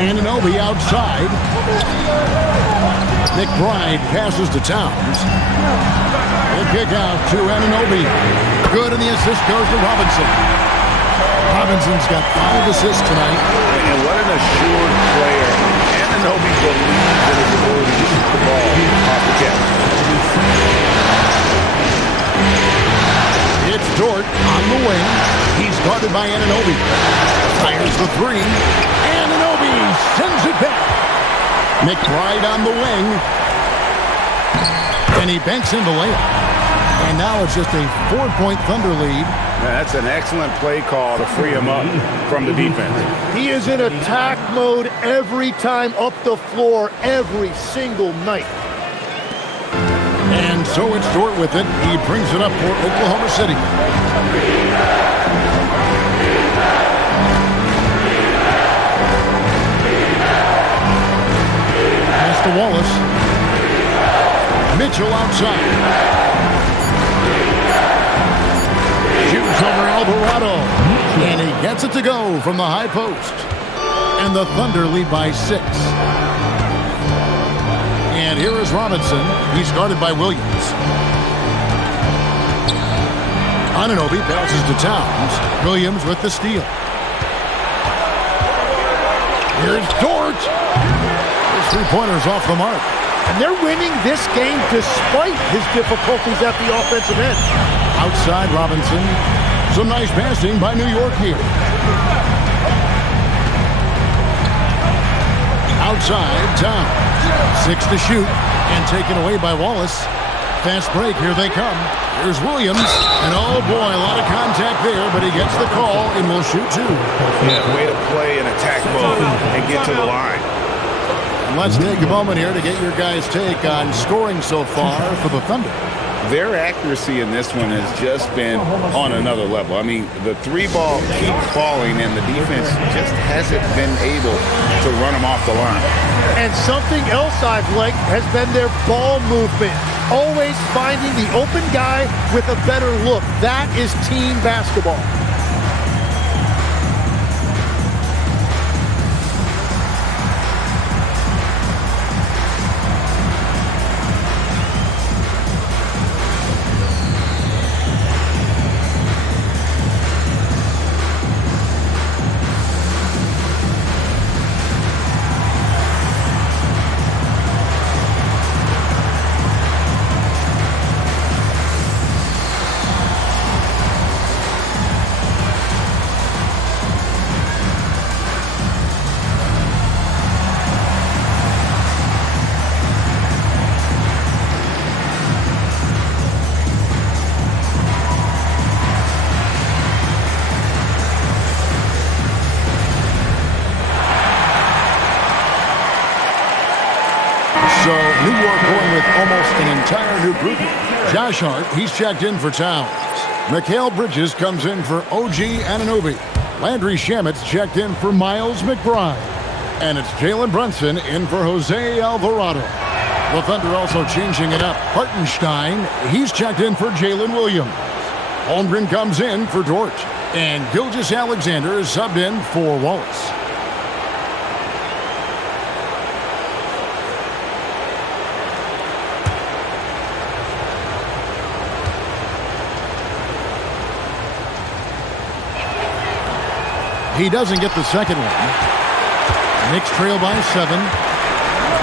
Anunoby outside. McBride passes to Towns. They kick out to Anunoby. Good, and the assist goes to Robinson. Robinson's got 5 assists tonight. And what an assured player. Anunoby believes in his ability to shoot the ball off the catch. It's Dort on the wing. He's guarded by Anunoby. Fires the 3. Anunoby sends it back. McBride on the wing. And he banks in the layup. And now it's just a 4-point Thunder lead. That's an excellent play call to free him up from the defense. He is in attack mode every time up the floor, every single night. And so it's Dort with it. He brings it up for Oklahoma City. Pass to Wallace. Mitchell outside. Shoots over Alvarado. And he gets it to go from the high post. And the Thunder lead by 6. And here is Robinson. He's guarded by Williams. Anunoby passes to Towns. Williams with the steal. Here's Dort. His 3-pointer's off the mark. And they're winning this game despite his difficulties at the offensive end. Outside Robinson. Some nice passing by New York here. Outside Towns. 6 to shoot. And taken away by Wallace. Fast break. Here they come. Here's Williams. And oh boy, a lot of contact there, but he gets the call and will shoot 2. Yeah, way to play in attack mode and get to the line. Let's take a moment here to get your guys' take on scoring so far for the Thunder. Their accuracy in this one has just been on another level. I mean, the 3-ball keeps falling, and the defense just hasn't been able to run them off the line. And something else I've liked has been their ball movement. Always finding the open guy with a better look. That is team basketball. So New York going with almost an entire new group. Josh Hart, he's checked in for Towns. Mikal Bridges comes in for OG Anunoby. Landry Shamit's checked in for Miles McBride. And it's Jalen Brunson in for Jose Alvarado. The Thunder also changing it up. Hartenstein, he's checked in for Jalen Williams. Holmgren comes in for Dort. And Gilgeous-Alexander is subbed in for Wallace. He doesn't get the second one. Knicks trail by 7.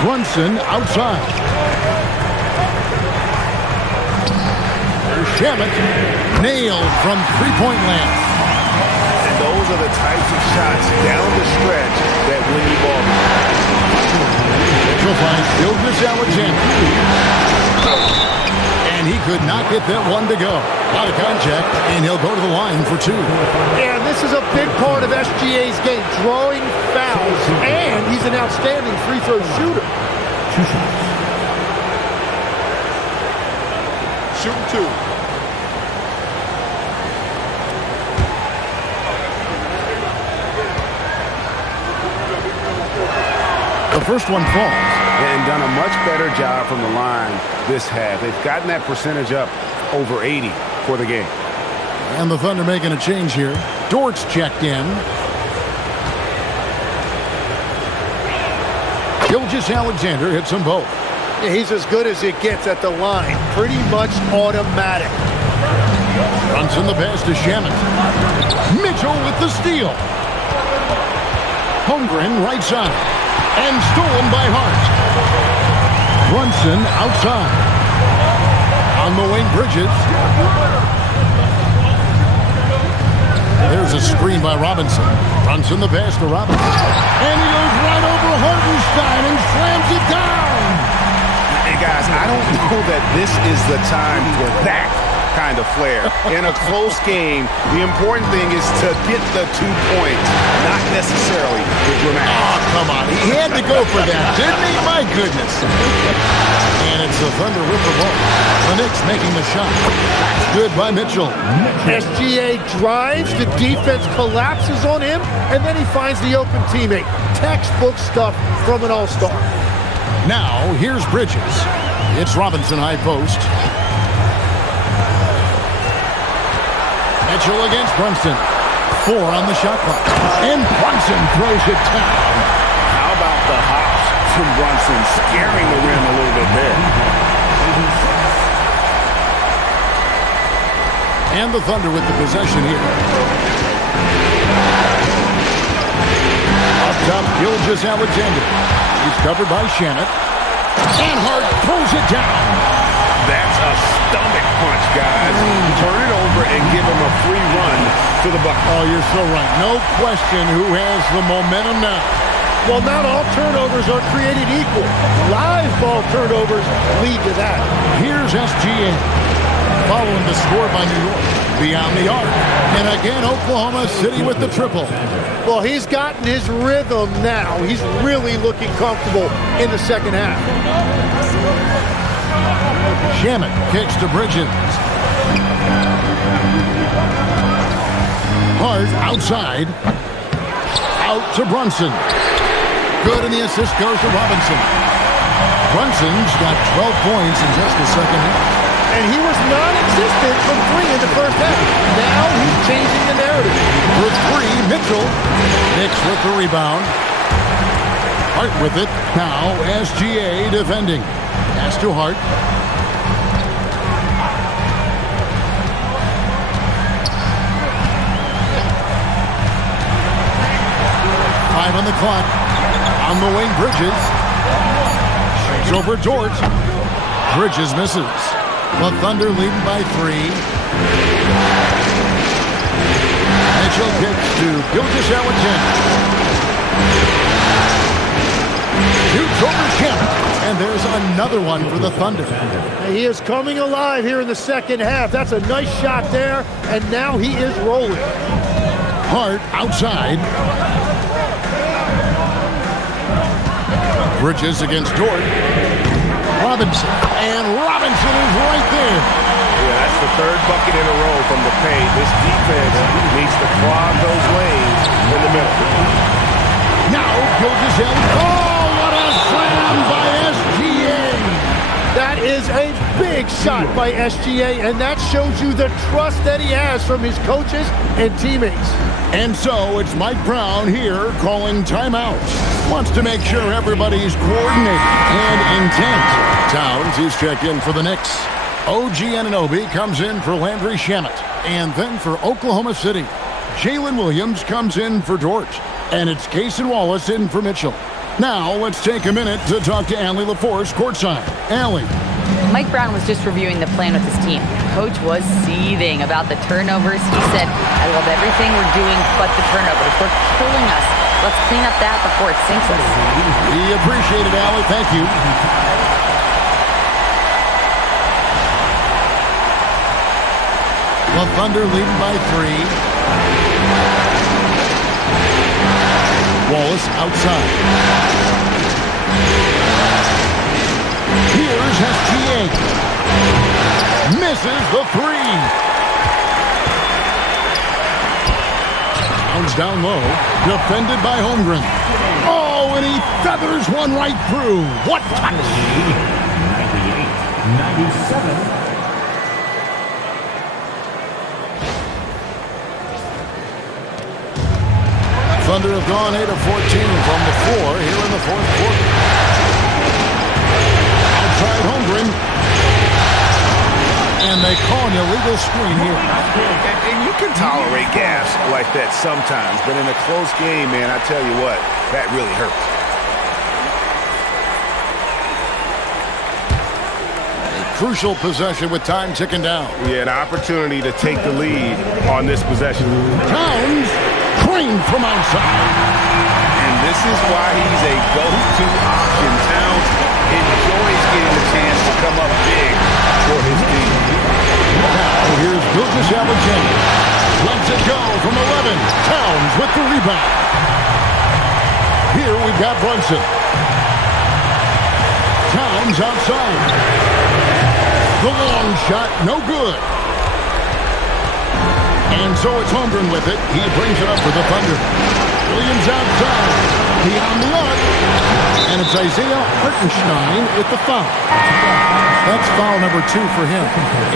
Brunson outside. There's Shamet. Nailed from three-point land. And those are the types of shots down the stretch that win you ball. Mitchell finds Gilgeous-Alexander. And he could not get that one to go. A lot of contact, and he'll go to the line for 2. And this is a big part of SGA's game, drawing fouls, and he's an outstanding free throw shooter. Shooting 2. first one falls. And done a much better job from the line this half. They've gotten that percentage up over 80 for the game. And the Thunder making a change here. Dort's checked in. Gilgeous-Alexander hits them both. Yeah, he's as good as it gets at the line. Pretty much automatic. Brunson the pass to Shamet. Mitchell with the steal. Holmgren right side. And stolen by Hart. Brunson outside. On the wing, Bridges. There's a screen by Robinson. Brunson the pass to Robinson. And he goes right over Hartenstein and slams it down. Hey, guys, I don't know that this is the time for that kind of flair. In a close game, the important thing is to get the 2 points, not necessarily the dramatic. Oh, come on. He had to go for that, didn't he? My goodness. And it's the Thunder with the ball. The Knicks making the shot. Good by Mitchell. SGA drives, the defense collapses on him, and then he finds the open teammate. Textbook stuff from an all-star. Now, here's Bridges. It's Robinson high post. Mitchell against Brunson. 4 on the shot clock. And Brunson throws it down. How about the hops from Brunson, scaring the rim a little bit there. And the Thunder with the possession here. Up top, Gilgeous-Alexander. He's covered by Shamet. And Hart throws it down. That's a stomach punch, guys. Turn it over and give him a free run to the bucket. Oh, you're so right. No question who has the momentum now. Well, not all turnovers are created equal. Live ball turnovers lead to that. Here's SGA. Following the score by New York. Beyond the arc. And again, Oklahoma City with the triple. Well, he's gotten his rhythm now. He's really looking comfortable in the second half. Shamet kicks to Bridges. Hart outside. Out to Brunson. Good, and the assist goes to Robinson. Brunson's got 12 points in just the second half. And he was non-existent from 3 in the first half. Now he's changing the narrative. For 3, Mitchell. Knicks with the rebound. Hart with it. Now SGA defending. Pass to Hart. On the clock. On the wing, Bridges. Shoots over Dort. Bridges misses. The Thunder leading by 3. Mitchell kicks to Gilgeous-Alexander. Shoots over Shamet. And there's another one for the Thunder. He is coming alive here in the second half. That's a nice shot there. And now he is rolling. Hart outside. Bridges against Dort. Robinson. And Robinson is right there. Yeah, that's the 3rd bucket in a row from the paint. This defense needs to clog those lanes in the middle. Now, Gilgeous-Alexander. Oh, what a slam by SGA. That is a big shot by SGA, and that shows you the trust that he has from his coaches and teammates. And so it's Mike Brown here calling timeout. Wants to make sure everybody's coordinated and intent. Towns is checked in for the Knicks. OG Anunoby comes in for Landry Shamet. And then for Oklahoma City, Jalen Williams comes in for Dort. And it's Cason Wallace in for Mitchell. Now let's take a minute to talk to Allie LaForce courtside. Allie. Mike Brown was just reviewing the plan with his team. Coach was seething about the turnovers. He said, I love everything we're doing but the turnovers. They're killing us. Let's clean up that before it sinks us. We appreciate it, Allie. Thank you. The Thunder leading by 3. Wallace outside. Here's SGA. Misses the 3. Towns down low. Defended by Holmgren. Oh, Oh, and he feathers one right through. What touch! 98-97. Thunder have gone 8 of 14 from the floor here in the fourth quarter. Outside Holmgren. And they call an illegal screen here. And you can tolerate gas like that sometimes, but in a close game, man, I tell you what, that really hurts. A crucial possession with time ticking down. Yeah, an opportunity to take the lead on this possession. Towns, creamed from outside. And this is why he's a go-to option. Towns enjoys getting the chance to come up big for his team. Now here's Gilgeous-Alexander. Lets it go from 11. Towns with the rebound. Here we've got Brunson. Towns outside. The long shot, no good. And so it's Holmgren with it. He brings it up for the Thunder. Williams outside. Beyond the arc. And it's Isaiah Hartenstein with the foul. That's foul number 2 for him.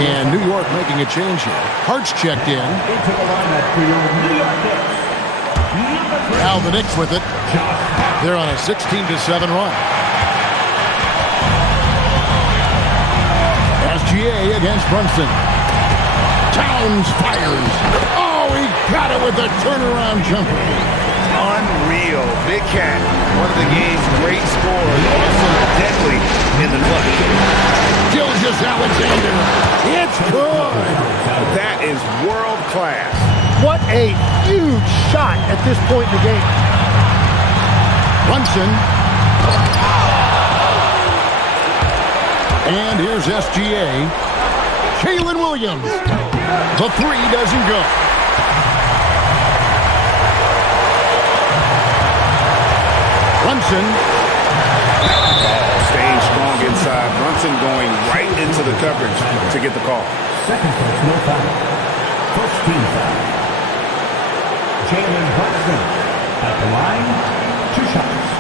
And New York making a change here. Hart's checked in. Now the Knicks with it. They're on a 16-7 run. SGA against Brunson. Towns fires. Oh, he got it with a turnaround jumper. Unreal. Big Cat, one of the game's great scorers, also deadly in the clutch. Gilgeous-Alexander. It's good. That is world class. What a huge shot at this point in the game. Brunson. And here's SGA. Jalen Williams. The 3 doesn't go. Brunson. Staying strong inside. Brunson going right into the coverage to get the call. Second personal foul. First team foul. Jalen Brunson at the line. 2 shots.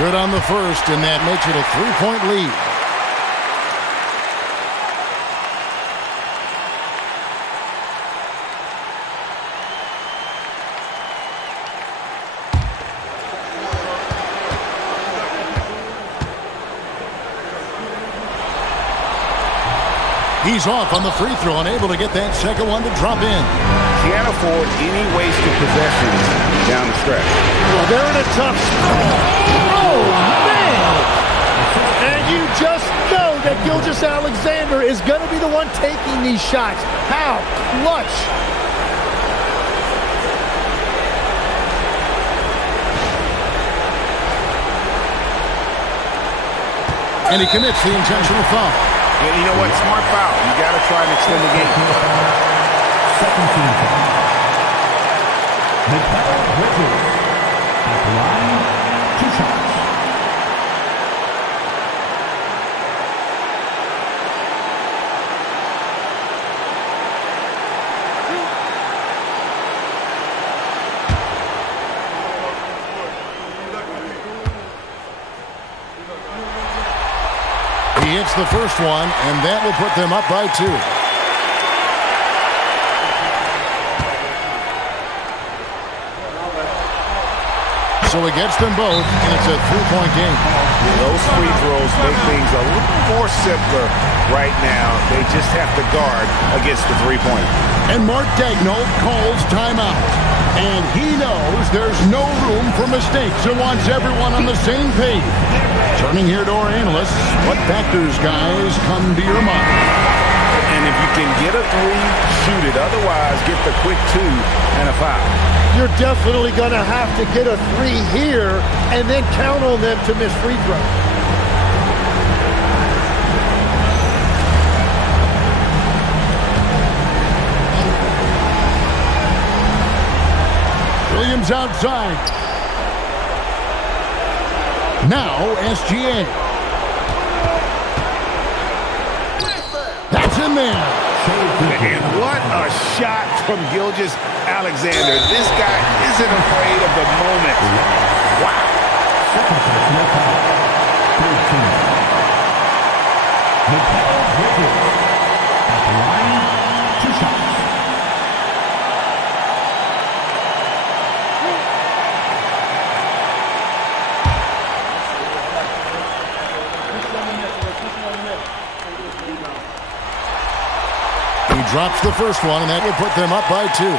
Good on the first, and that makes it a 3-point lead. He's off on the free throw and able to get that second one to drop in. Can't afford any wasted possessions down the stretch. Well, they're in a tough spot. Oh, man! And you just know that Gilgeous-Alexander is going to be the one taking these shots. How clutch! And he commits the intentional foul. And you know what? Smart foul. You got to try and extend the game. Second team foul. Mikal Bridges at the line. 2 shots. He hits the first one, and that will put them up by 2. So he gets them both, and it's a 3-point game. Those free throws make things a little more simpler right now. They just have to guard against the 3-pointer. And Mark Daigneault calls timeout. And he knows there's no room for mistakes and wants everyone on the same page. Turning here to our analysts, what factors, guys, come to your mind? And if you can get a 3, shoot it. Otherwise, get the quick 2 and a foul. You're definitely going to have to get a 3 here and then count on them to miss free throws. Williams outside. Now SGA. That's in there. And what a shot from Gilgeous-Alexander. This guy isn't afraid of the moment. Wow. At the line, 2 shots. He drops the first one, and that will put them up by 2.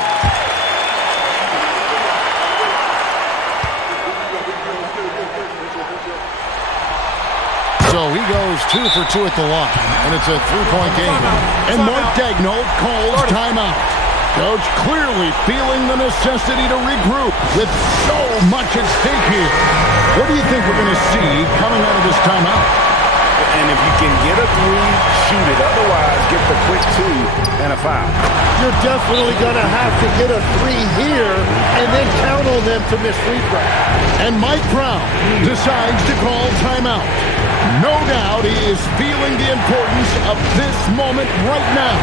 So he goes 2 for 2 at the line, and it's a 3-point game. And Mark Daigneault calls timeout. Coach clearly feeling the necessity to regroup with so much at stake here. What do you think we're going to see coming out of this timeout? And if you can get a 3, shoot it. Otherwise, get the quick 2 and a foul. You're definitely going to have to get a 3 here and then count on them to miss free throw. And Mike Brown decides to call timeout. No doubt he is feeling the importance of this moment right now.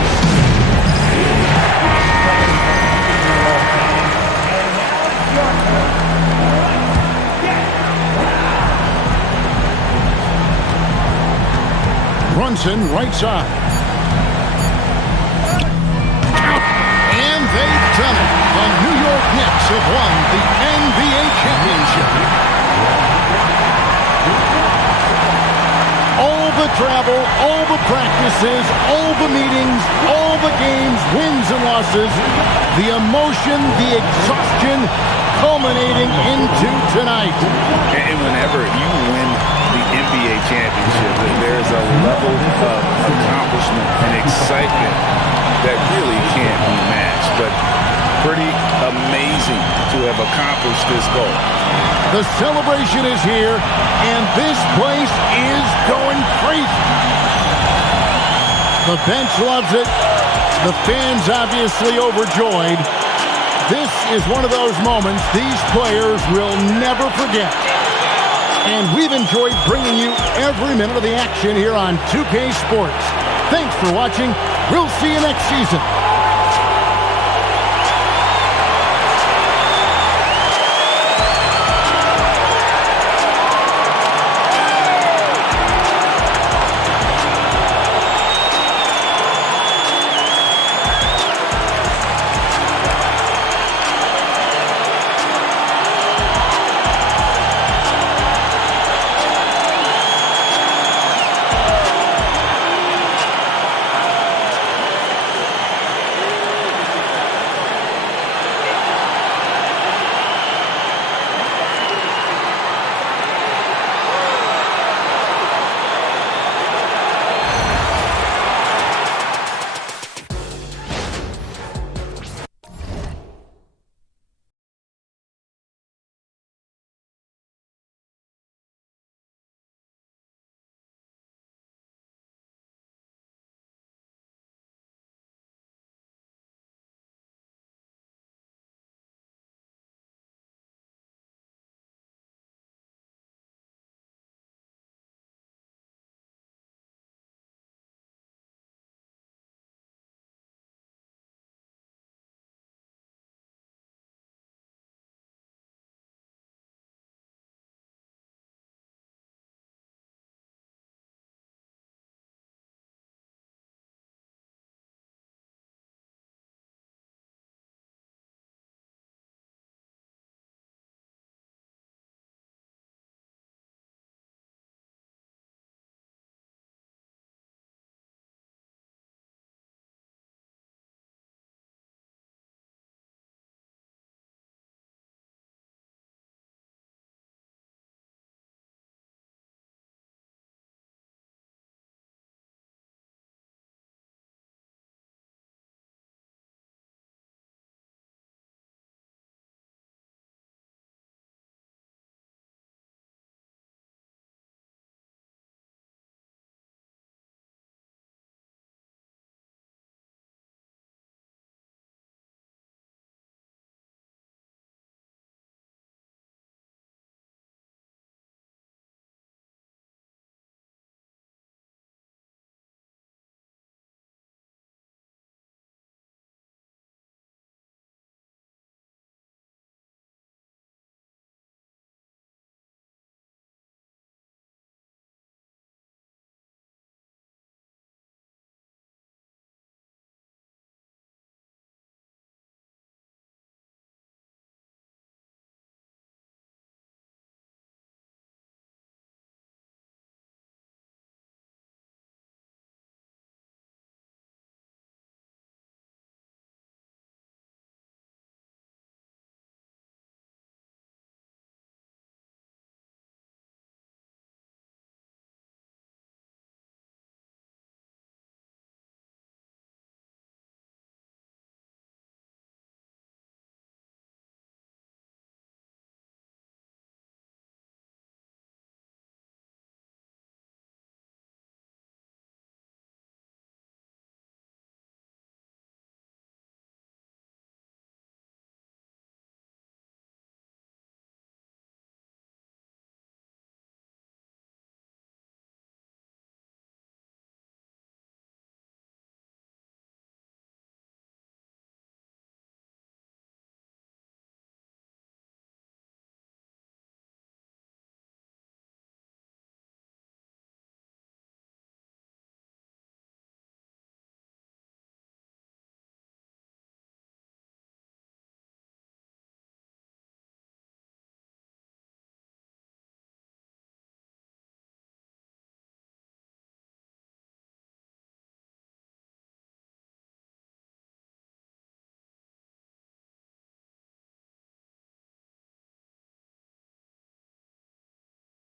Brunson, right side. And they've done it. The New York Knicks have won the NBA championship. All the travel, all the practices, all the meetings, all the games, wins and losses, the emotion, the exhaustion culminating into tonight. And whenever you win the NBA championship, there's a level of accomplishment and excitement that really can't be matched. But pretty amazing to have accomplished this goal. The celebration is here, and this place is going crazy. The bench loves it. The fans obviously overjoyed. This is one of those moments these players will never forget. And we've enjoyed bringing you every minute of the action here on 2K Sports. Thanks for watching. We'll see you next season.